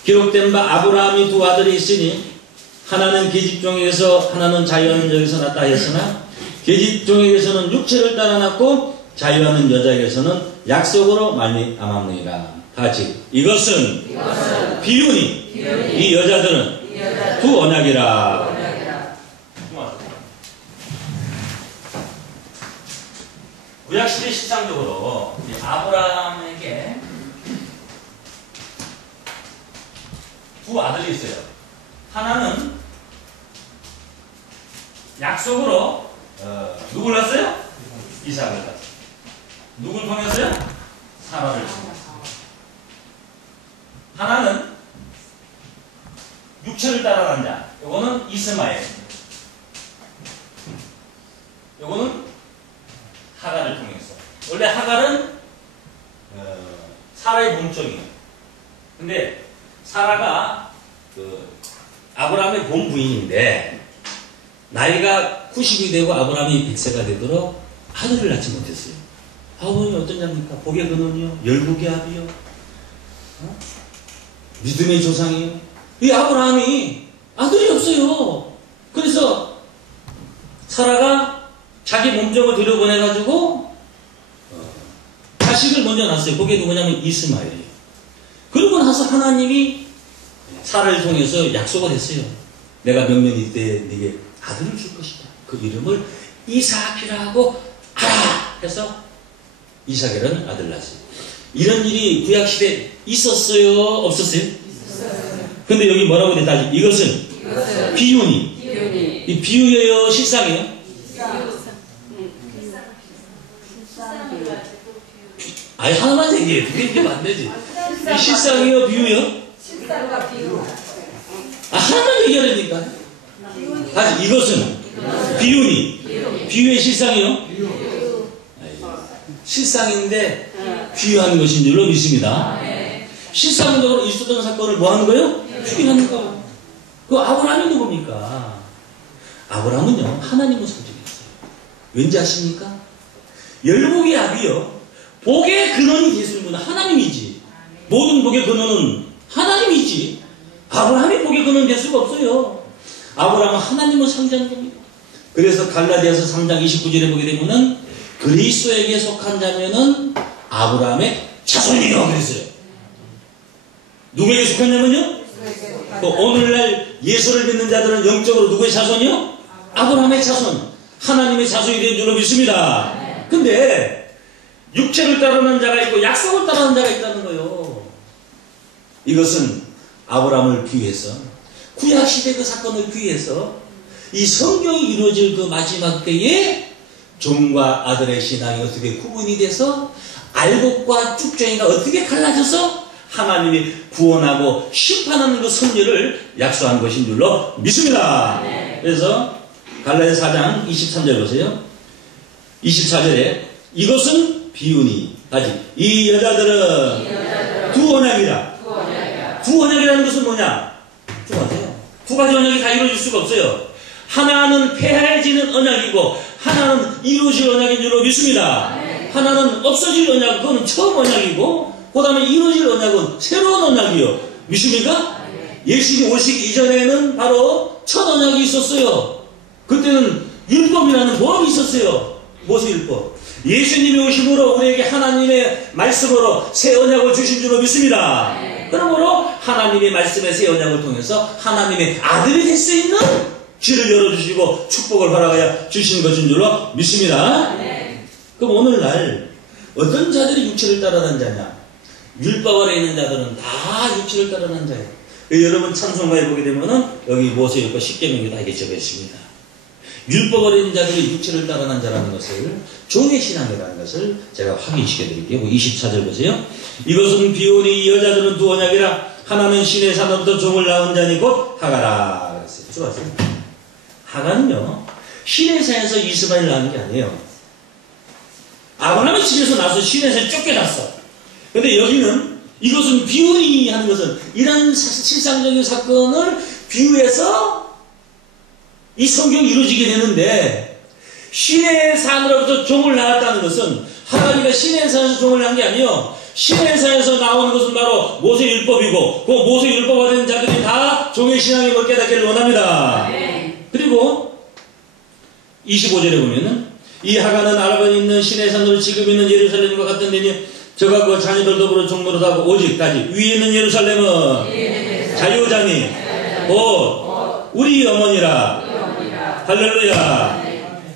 기록된 바 아브라함이 두 아들이 있으니 하나는 계집종에게서 하나는 자유하는 여자에게서 났다 했으나 계집종에게서는 육체를 따라 났고 자유하는 여자에게서는 약속으로 말미암았느니라. 같이 이것은 비유니 이 여자들은 두 언약이라. 구약시대 실상적으로 아브라함에게 두 아들이 있어요. 하나는 약속으로 누굴 낳았어요? 이삭을 낳았어요. 누굴 통해서요? 사라를 통해서. 하나는 육체를 따라간 자. 요거는 이스마엘. 요거는 하갈을 통해서. 원래 하갈은 사라의 몸종이에요. 근데 사라가 아브라함의 본 부인인데 나이가 90이 되고 아브라함이 100세가 되도록 아들을 낳지 못했어요. 아버님이 어떤 자입니까? 복의 근원이요, 열국의 아비요, 믿음의 조상이요. 이 아브라함이 아들이 없어요. 그래서 사라가 자기 몸종을 들여보내가지고 자식을 먼저 낳았어요. 그게 누구냐면 이스마엘이에요. 그러고 나서 하나님이 사라를 통해서 약속을 했어요. 내가 몇 년 이때 네게 아들을 줄 것이다. 그 이름을 이삭이라고 알아. 해서 이삭이라는 아들 낳았어요. 이런 일이 구약시대에 있었어요? 없었어요? 있었어요. 근데 여기 뭐라고 됐다? 이것은 비유니. 이 비유예요? 실상이에요? 아니 하나만 얘기해. 그게 이제 안 되지. 이 실상이요? 비유요? 실상과 비유. 하나만 얘기하려니까. 다시 이것은 비유니. 비유의 실상이요? 실상인데 비유하는 것인 줄로 믿습니다. 실상적으로 있었던 사건을 뭐 하는 거예요? 추기하는 거예요. 그 아브라함이 누굽니까? 아브라함은요 하나님을 선택했어요. 왠지 아십니까? 열복의 아비요. 복의 근원이 예수님은 하나님이지. 모든 복의 근원은 하나님이지. 아브라함이 복의 근원 될 수가 없어요. 아브라함은 하나님을 상징하는 겁니다. 그래서 갈라디아서 3장 29절에 보게 되면은 그리스도에게 속한 자면은 아브라함의 자손이요 그랬어요. 누구에게 속했냐면요? 오늘날 예수를 믿는 자들은 영적으로 누구의 자손이요? 아브라함의 자손, 하나님의 자손이 된 줄로 믿습니다. 근데 육체를 따르는 자가 있고 약속을 따르는 자가 있다는 거예요. 이것은 아브라함을 비유해서 구약시대 그 사건을 비유해서 이 성경이 이루어질 그 마지막 때에 종과 아들의 신앙이 어떻게 구분이 돼서 알곡과 쭉정이가 어떻게 갈라져서 하나님이 구원하고 심판하는 그 섭리를 약속한 것인 줄로 믿습니다. 그래서 갈라디아서 4장 23절 보세요. 24절에 이것은 비유니 아직 이 여자들은 두 언약이라. 두 언약이라는 것은 뭐냐? 좀 아세요? 두 가지 언약이 다 이루어질 수가 없어요. 하나는 폐해지는 언약이고 하나는 이루어질 언약인 줄로 믿습니다. 하나는 없어질 언약, 그건 처음 언약이고 그 다음에 이루어질 언약은 새로운 언약이요. 믿습니까? 예수님이 오시기 이전에는 바로 첫 언약이 있었어요. 그때는 율법이라는 보험이 있었어요. 모세율법. 예수님이 오심으로 우리에게 하나님의 말씀으로 새 언약을 주신 줄로 믿습니다. 그러므로 하나님의 말씀의 새 언약을 통해서 하나님의 아들이 될 수 있는 길을 열어주시고 축복을 허락하여 주신 것인 줄로 믿습니다. 그럼 오늘날 어떤 자들이 육체를 따르는 자냐? 율법 아래 있는 자들은 다 육체를 따르는 자예요. 여러분 찬송가에 보게 되면은 여기 모세율법 십계명이 다 이게 적혀 있습니다. 율법 아래 있는 자들이 육체를 따르는 자라는 것을 종의 신앙이라는 것을 제가 확인시켜 드릴게요. 24절 보세요. 이것은 비오니 이 여자들은 두 언약이라 하나는 신의 산으로부터 종을 낳은 자니 곧 하가라 그랬어요. 들어봤어요? 하가는요 신의 산에서 이스마엘 낳은 게 아니에요. 아브라함의 집에서 나서 신의 산에 쫓겨났어. 근데 여기는 이것은 비유니 하는 것은 이런 실상적인 사건을 비유해서 이 성경이 이루어지게 되는데 신의 산으로부터 종을 낳았다는 것은 하나님의 신의 산에서 종을 낳은 게 아니에요. 신의 산에서 나오는 것은 바로 모세율법이고 그 모세율법을 받은 자들이 다 종의 신앙임을 깨닫기를 원합니다. 그리고 25절에 보면은 이 하가는 아라반에 있는 신의 산으로 지금 있는 예루살렘과 같은 데니 저가 그 자녀들 더불어 종노릇하고 오직까지 위에 있는 예루살렘은 자유자니 곧 우리 어머니라. 할렐루야.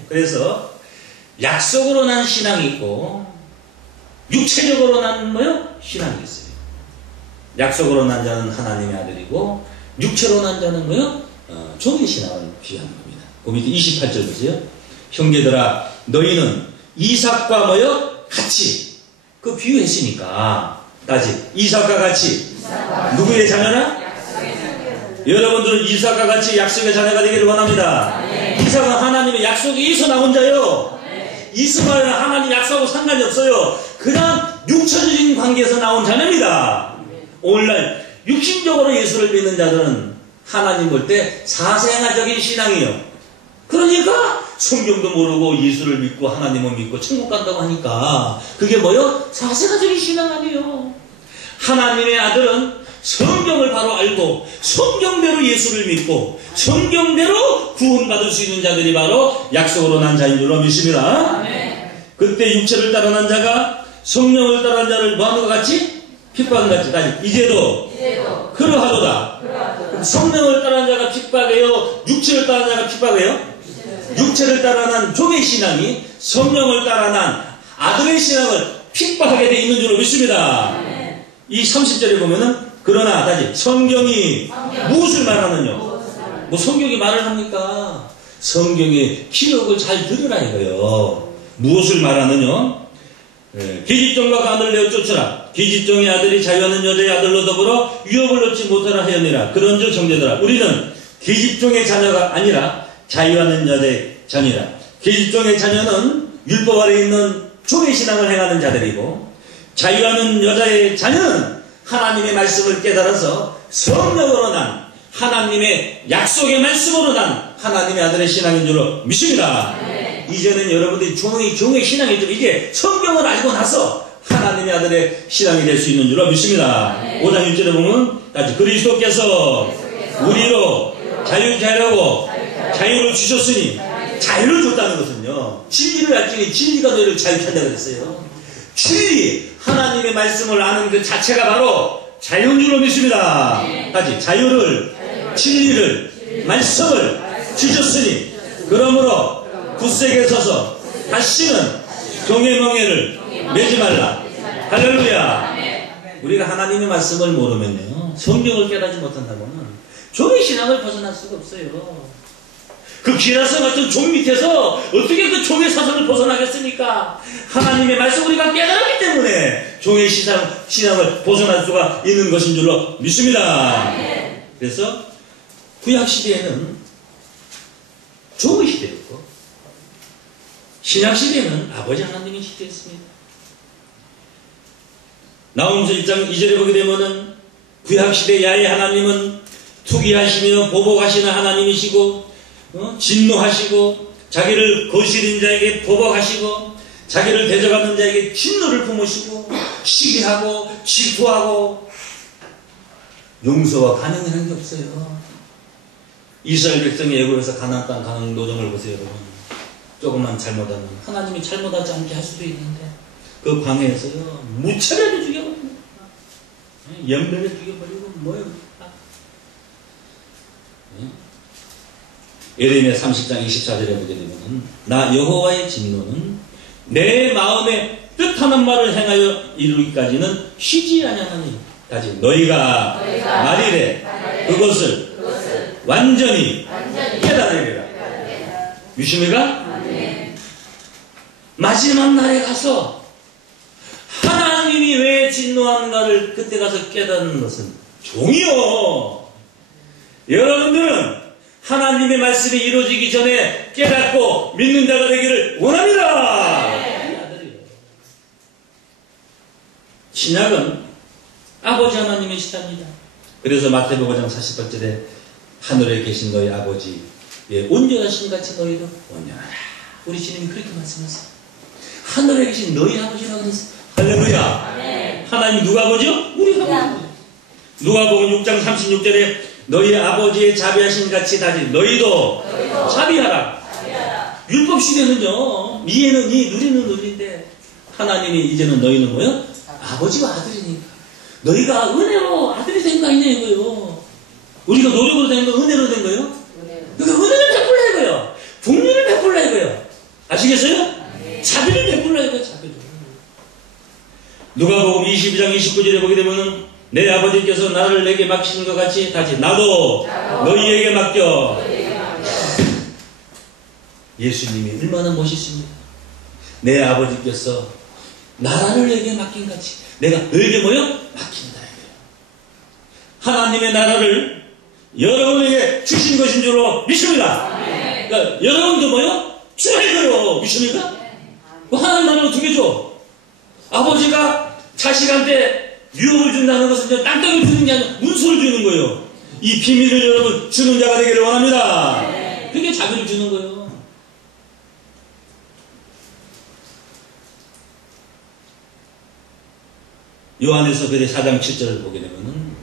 그래서 약속으로 난 신앙이 있고 육체적으로 난 뭐요? 신앙이 있어요. 약속으로 난 자는 하나님의 아들이고 육체로 난 자는 뭐요? 종의 신앙을 비유하는 겁니다. 그 밑에 28절 보세요. 형제들아 너희는 이삭과 뭐요? 같이 그 비유했으니까 따지 이삭과 같이 누구의 자녀나? 여러분들은 이삭과 같이 약속의 자녀가 되기를 원합니다. 이삭은 하나님의 약속에서 나온 자요. 이스마엘은 하나님 약속하고 상관이 없어요. 그냥 육체적인 관계에서 나온 자녀입니다. 오늘날 육신적으로 예수를 믿는 자들은 하나님 볼 때 사생아적인 신앙이에요. 그러니까 성경도 모르고 예수를 믿고 하나님을 믿고 천국 간다고 하니까 그게 뭐요? 사생아적인 신앙 아니에요. 하나님의 아들은 성경을 바로 알고 성경대로 예수를 믿고 성경대로 구원받을 수 있는 자들이 바로 약속으로 난 자인 줄로 믿습니다. 그때 육체를 따라 난 자가 성령을 따라 난 자를 뭐하는 것 같이? 핍박한 것 같이. 이제도 그러하도다. 성령을 따라 난 자가 핍박해요? 육체를 따라 난 자가 핍박해요? 육체를 따라 난 종의 신앙이 성령을 따라 난 아들의 신앙을 핍박하게 되어 있는 줄로 믿습니다. 이 30절에 보면은 그러나 다시 성경이 무엇을 말하느냐? 뭐 성경이 말을 합니까? 성경의 기록을 잘 들으라 이거요. 무엇을 말하느냐? 기집종과 간을 내어 쫓으라. 기집종의 아들이 자유하는 여자의 아들로 더불어 유업을 얻지 못하라 하였느니라. 그런즉 형제들아 우리는 기집종의 자녀가 아니라 자유하는 여자의 자녀라. 기집종의 자녀는 율법 아래 있는 종의 신앙을 행하는 자들이고 자유하는 여자의 자녀는 하나님의 말씀을 깨달아서 성령으로 난 하나님의 약속의 말씀으로 난 하나님의 아들의 신앙인 줄로 믿습니다. 이제는 여러분들이 종의 신앙이죠. 이게 성경을 알고 나서 하나님의 아들의 신앙이 될 수 있는 줄로 믿습니다. 5장 1절에 보면 그리스도께서 우리로 자유케 하려고 자유를 주셨으니 자유를 줬다는 것은요. 진리를 알지니 진리가 너희를 자유케 한다고 그랬어요. 진리, 하나님의 말씀을 아는 그 자체가 바로 자유인 줄로 믿습니다. 다시 자유를, 진리를, 말씀을 주셨으니 그러므로 굳세게 서서 다시는 종의 멍에를 매지 말라. 할렐루야. 우리가 하나님의 말씀을 모르면요 성경을 깨닫지 못한다면 종의 신앙을 벗어날 수가 없어요. 그 기라성 같은 종 밑에서 어떻게 그 종의 사상을 벗어나겠습니까? 하나님의 말씀 우리가 깨달았기 때문에 종의 신앙을 벗어날 수가 있는 것인 줄로 믿습니다. 그래서 구약시대에는 종의 시대였고 신약시대에는 아버지 하나님의 시대였습니다. 나홈서 1장 2절에 보게 되면은 구약시대 야훼 하나님은 투기하시며 보복하시는 하나님이시고, 진노하시고, 자기를 거스린 자에게 보복하시고, 자기를 대적하는 자에게 진노를 품으시고, 시기하고, 질투하고, 용서와 간영이라는 게 없어요. 이스라엘 백성이 애굽에서 가나안 땅 가는 노정을 보세요, 여러분. 조금만 잘못하면 하나님이 잘못하지 않게 할 수도 있는데 그 광야에서요 무차별히 죽여버립니다. 연변에 죽여버리고 뭐예요? 예레미야 30장 24절에 보게 되면 나 여호와의 진노는 내 마음에 뜻하는 말을 행하여 이루기까지는 쉬지 아니하나니 다시 너희가 말이래 그것을 완전히 깨달으리라. 유심히가 마지막 날에 가서 하나님이 왜 진노하는가를 그때 가서 깨닫는 것은 종이요. 여러분들은 하나님의 말씀이 이루어지기 전에 깨닫고 믿는 자가 되기를 원합니다. 신약은 아버지 하나님이시답니다. 그래서 마태복음 5장 48절에 하늘에 계신 너희 아버지의 온전하신 같이 너희도 온전하라. 우리 주님이 그렇게 말씀하세요. 하늘에 계신 너희 아버지라고 했어요. 할렐루야. 하나님 누가 아버지요? 우리 아버지. 누가복음 6장 36절에 너희 아버지의 자비하신 같이 다시 너희도 자비하라. 율법 시대는요 이에는 이 누리는 누리인데 하나님이 이제는 너희는 뭐요? 아버지와 아들이니까 너희가 은혜로 아들이 된 거 아니냐 이거요. 우리가 노력으로 된 거 은혜로 된 거요? 그러니까 은혜를 베풀라 이거요. 국률을 베풀라 이거요. 아시겠어요? 자비를 베풀라 이거요. 자비를. 누가복음 22장 29절에 보게 되면은 내 아버지께서 나를 내게 맡기신 것 같이 다시 나도 너희에게 맡겨. 예수님이 얼마나 멋있습니다. 내 아버지께서 나라를 내게 맡긴 같이 내가 너에게 뭐요? 맡긴다. 하나님의 나라를 여러분에게 주신 것인 줄로 믿습니다. 그러니까 여러분도 뭐요? 주의거요. 믿습니까? 하나님 나라를 어떻게 줘? 아버지가 자식한테 유업을 준다는 것은 땅덩이를 주는 게 아니라 문서를 주는 거예요. 이 비밀을 여러분 주는 자가 되기를 원합니다. 그게 자비를 주는 거예요. 요한에서 그대 4장 7절을 보게 되면은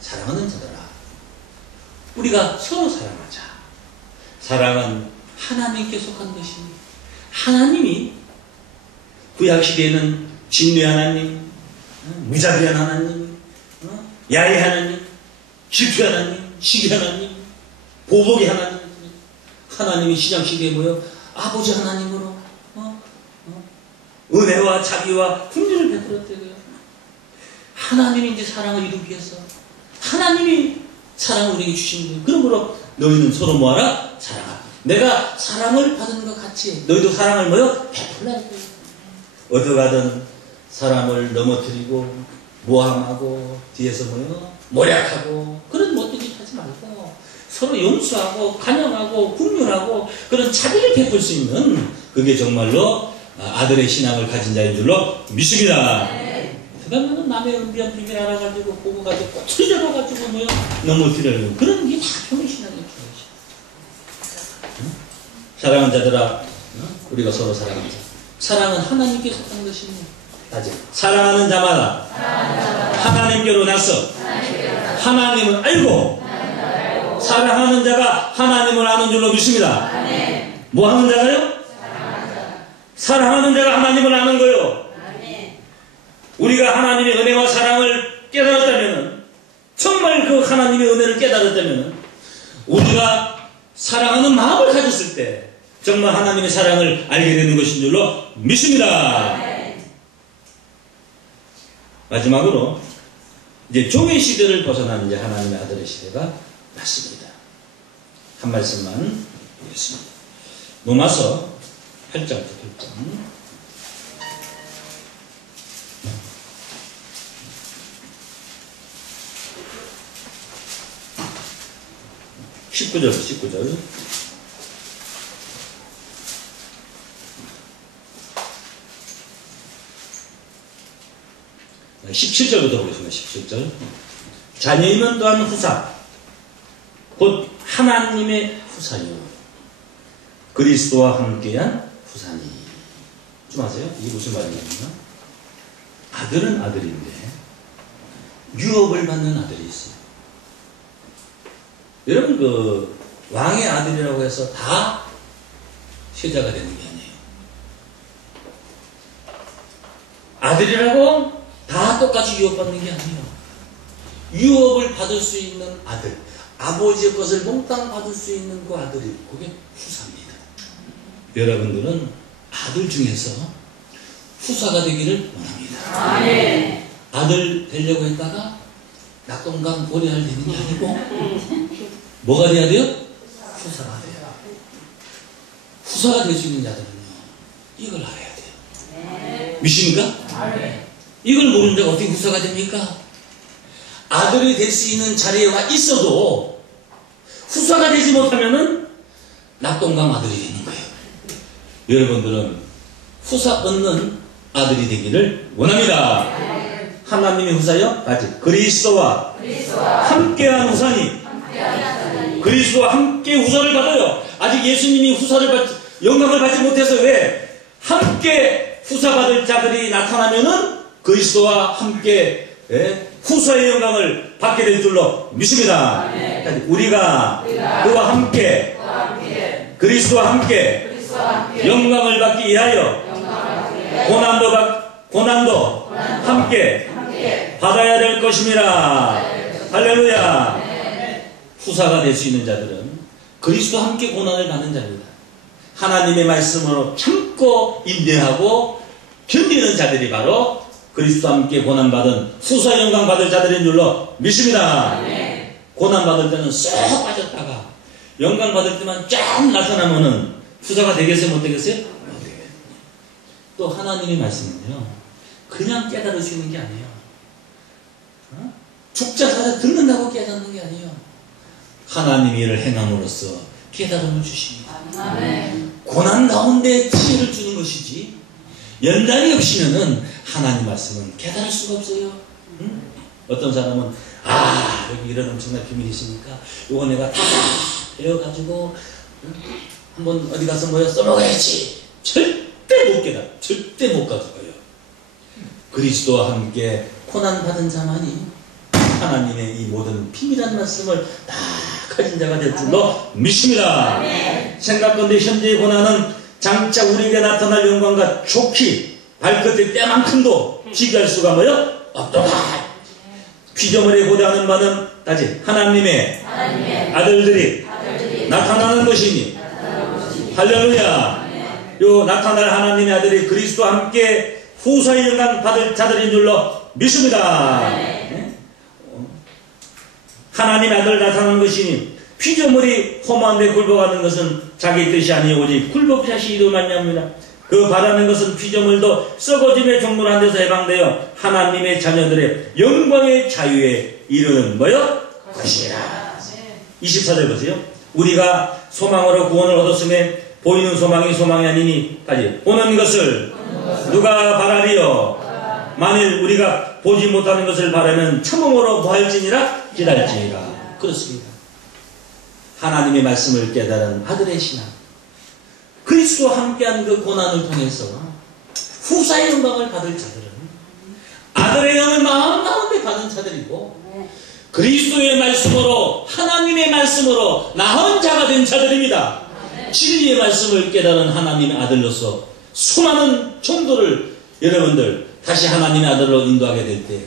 사랑하는 자들아 우리가 서로 사랑하자. 사랑은 하나님께 속한 것입니다. 하나님이 구약시대에는 진노의 하나님, 무자비한 하나님, 야의 하나님, 질투의 하나님, 시기 하나님, 보복의 하나님, 하나님이 신약시대에 뭐요? 아버지 하나님으로 은혜와 자비와 긍휼을 베풀었대요. 하나님이 이제 사랑을 이루기 위해서 하나님이 사랑을 우리에게 주신 거예요. 그러므로 너희는 서로 뭐하라? 사랑하라. 내가 사랑을 받은 것 같이 너희도 사랑을 뭐요? 베풀라 했어요. 어디 가든 사람을 넘어뜨리고 모함하고 뒤에서 뭐요? 모략하고 그런 못되게 하지 말고 서로 용서하고 간영하고 긍휼하고 그런 자비를 베풀 수 있는 그게 정말로 아들의 신앙을 가진 자인 줄로 믿습니다. 그러면 남의 은비한 비밀 알아가지고 보고 가지고 꼬투리 잡아가지고 뭐요? 넘어뜨려요. 그런 게 다 종의 신앙이에요. 사랑하는 자들아 우리가 서로 사랑하자. 사랑은 하나님께 속한 것입니다. 사랑하는 자마다 하나님께로 나서 하나님을 알고 사랑하는 자가 하나님을 아는 줄로 믿습니다. 뭐 하는 자가요? 사랑하는 자가 하나님을 아는 거요. 우리가 하나님의 은혜와 사랑을 깨달았다면 정말 그 하나님의 은혜를 깨달았다면 우리가 사랑하는 마음을 가졌을 때 정말 하나님의 사랑을 알게 되는 것인 줄로 믿습니다. 마지막으로 이제 종의 시대를 벗어난 이제 하나님의 아들의 시대가 맞습니다. 한 말씀만 보겠습니다. 로마서 8장부터 8장 19절 19절 17절부터 보겠습니다. 17절 자녀이면 또한 후사, 곧 하나님의 후사요. 그리스도와 함께한 후사니. 좀 아세요? 이게 무슨 말이냐면 아들은 아들인데 유업을 받는 아들이 있어요. 여러분 그 왕의 아들이라고 해서 다 세자가 되는 게 아니에요. 아들이라고 다 똑같이 유업받는 게 아니에요. 유업을 받을 수 있는 아들, 아버지의 것을 몽땅 받을 수 있는 그 아들이 그게 후사입니다. 여러분들은 아들 중에서 후사가 되기를 원합니다. 네. 아들 되려고 했다가 낙동강 고려할 되는 게 아니고 뭐가 돼야 돼요? 후사가 돼요. 후사가 될 수 있는 자들은요 이걸 알아야 돼요. 믿습니까? 이걸 모르는 자가 어떻게 후사가 됩니까? 아들이 될 수 있는 자리에 와 있어도 후사가 되지 못하면은 낙동강 아들이 되는 거예요. 여러분들은 후사 얻는 아들이 되기를 원합니다. 하나님의 후사요? 아직 그리스도와 함께한 후사니. 그리스도와 함께 후사를 받아요. 아직 예수님이 영광을 받지 못해서 왜 함께 후사 받을 자들이 나타나면은 그리스도와 함께 후사의 영광을 받게 될 줄로 믿습니다. 우리가 그와 함께 그리스도와 함께 영광을 받기 위하여 고난도 함께 받아야 될 것입니다. 할렐루야. 후사가 될 수 있는 자들은 그리스도와 함께 고난을 받는 자입니다. 하나님의 말씀으로 참고 인내하고 견디는 자들이 바로 그리스도와 함께 고난받은 후사 영광 받을 자들인 줄로 믿습니다. 고난받을 때는 쏙 빠졌다가 영광 받을 때만 쫙 나타나면은 후사가 되겠어요? 못 되겠어요? 못 되겠어요. 또 하나님의 말씀은요 그냥 깨달을 수 있는 게 아니에요. 죽자 사자 듣는다고 깨닫는 게 아니에요. 하나님의 일을 행함으로써 깨달음을 주십니다. 고난 가운데 지혜를 주는 것이지 연단이 없이는 하나님 말씀은 깨달을 수가 없어요. 응? 어떤 사람은 여기 이런 엄청난 비밀이 있으니까 이거 내가 다 배워가지고 한번 어디 가서 뭐야 써먹어야지. 절대 못 깨달아. 절대 못 가져가요. 그리스도와 함께 고난받은 자만이 하나님의 이 모든 비밀한 말씀을 다 가진 자가 될 줄로 믿습니다. 생각건대 현재의 고난은 장차 우리에게 나타날 영광과 좋기 발끝의 때만큼도 비교할 수가 뭐요? 없도다. 피조물에 고대하는 바는 다시 하나님의 아들들이 나타나는 것이니 할렐루야. 요 나타날 하나님의 아들이 그리스도와 함께 후사의 영광 받을 자들인 줄로 믿습니다. 하나님의 아들 나타나는 것이니 피조물이 험한데 굴복하는 것은 자기 뜻이 아니오 오직 굴복자시 이루마니합니다. 그 바라는 것은 피조물도 썩어짐의 종로한 데서 해방되어 하나님의 자녀들의 영광의 자유에 이르는 뭐요? 것이라. 24절 보세요. 우리가 소망으로 구원을 얻었음에 보이는 소망이 소망이 아니니까지 보는 것을 누가 바라리요? 만일 우리가 보지 못하는 것을 바라면 참음으로 보할지니라 기다릴지니라. 그렇습니다. 하나님의 말씀을 깨달은 아들의 신앙, 그리스도와 함께한 그 고난을 통해서 후사의 영광을 받을 자들은 아들의 영을 마음 가운데 받은 자들이고 그리스도의 말씀으로 하나님의 말씀으로 나은 자가 된 자들입니다. 진리의 말씀을 깨달은 하나님의 아들로서 수많은 종도를 여러분들 다시 하나님의 아들로 인도하게 될 때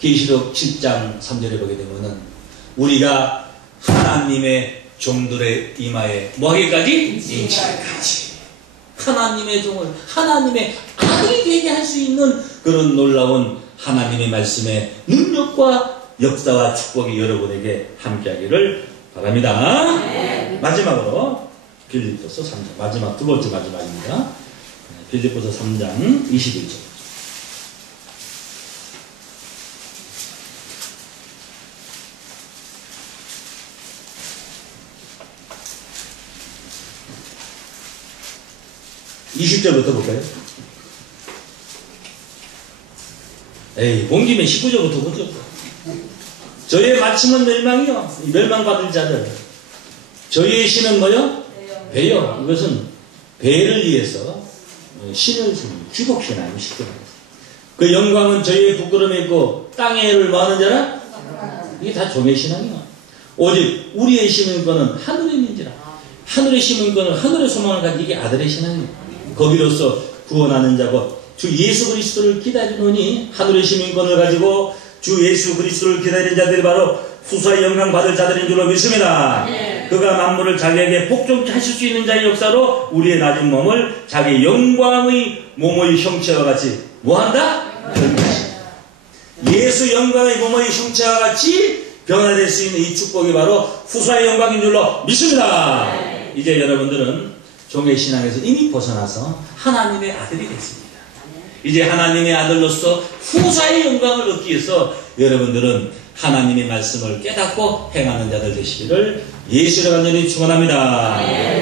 계시록 7장 3절에 보게 되면은 우리가 하나님의 종들의 이마에 뭐하기까지? 인치기까지 하나님의 종을 하나님의 아들이 되게 할 수 있는 그런 놀라운 하나님의 말씀의 능력과 역사와 축복이 여러분에게 함께하기를 바랍니다. 마지막으로 빌립보서 3장 마지막 두 번째 마지막입니다. 빌립보서 3장 21절. (20절부터) 볼까요? 본 김에 19절부터 보죠. 저희의 마침은 멸망이요. 멸망받을 자들. 저희의 신은 뭐요? 배요. 이것은 배를 위해서 신을 주는 기복신앙이 쉽게 말해서. 그 영광은 저희의 부끄러움에 있고 땅의 해를 뭐하는 자라? 이게 다 종의 신앙이야. 오직 우리의 심은 거는 하늘에 있는지라. 하늘에 심은 거는 하늘의 소망을 가진 이게 아들의 신앙이야. 거기로서 구원하는 자고 주 예수 그리스도를 기다리노니 하늘의 심은 건을 가지고 주 예수 그리스도를 기다리는 자들이 바로 후사의 영광 받을 자들인 줄로 믿습니다. 그가 만물을 자기에게 복종케 하실 수 있는 자의 역사로 우리의 낮은 몸을 자기 영광의 몸의 형체와 같이 뭐한다? 예수 영광의 몸의 형체와 같이 변화될 수 있는 이 축복이 바로 후사의 영광인 줄로 믿습니다. 이제 여러분들은 종의 신앙에서 이미 벗어나서 하나님의 아들이 됐습니다. 이제 하나님의 아들로서 후사의 영광을 얻기 위해서 여러분들은 하나님의 말씀을 깨닫고 행하는 자들 되시기를 예수로 간절히 축원합니다.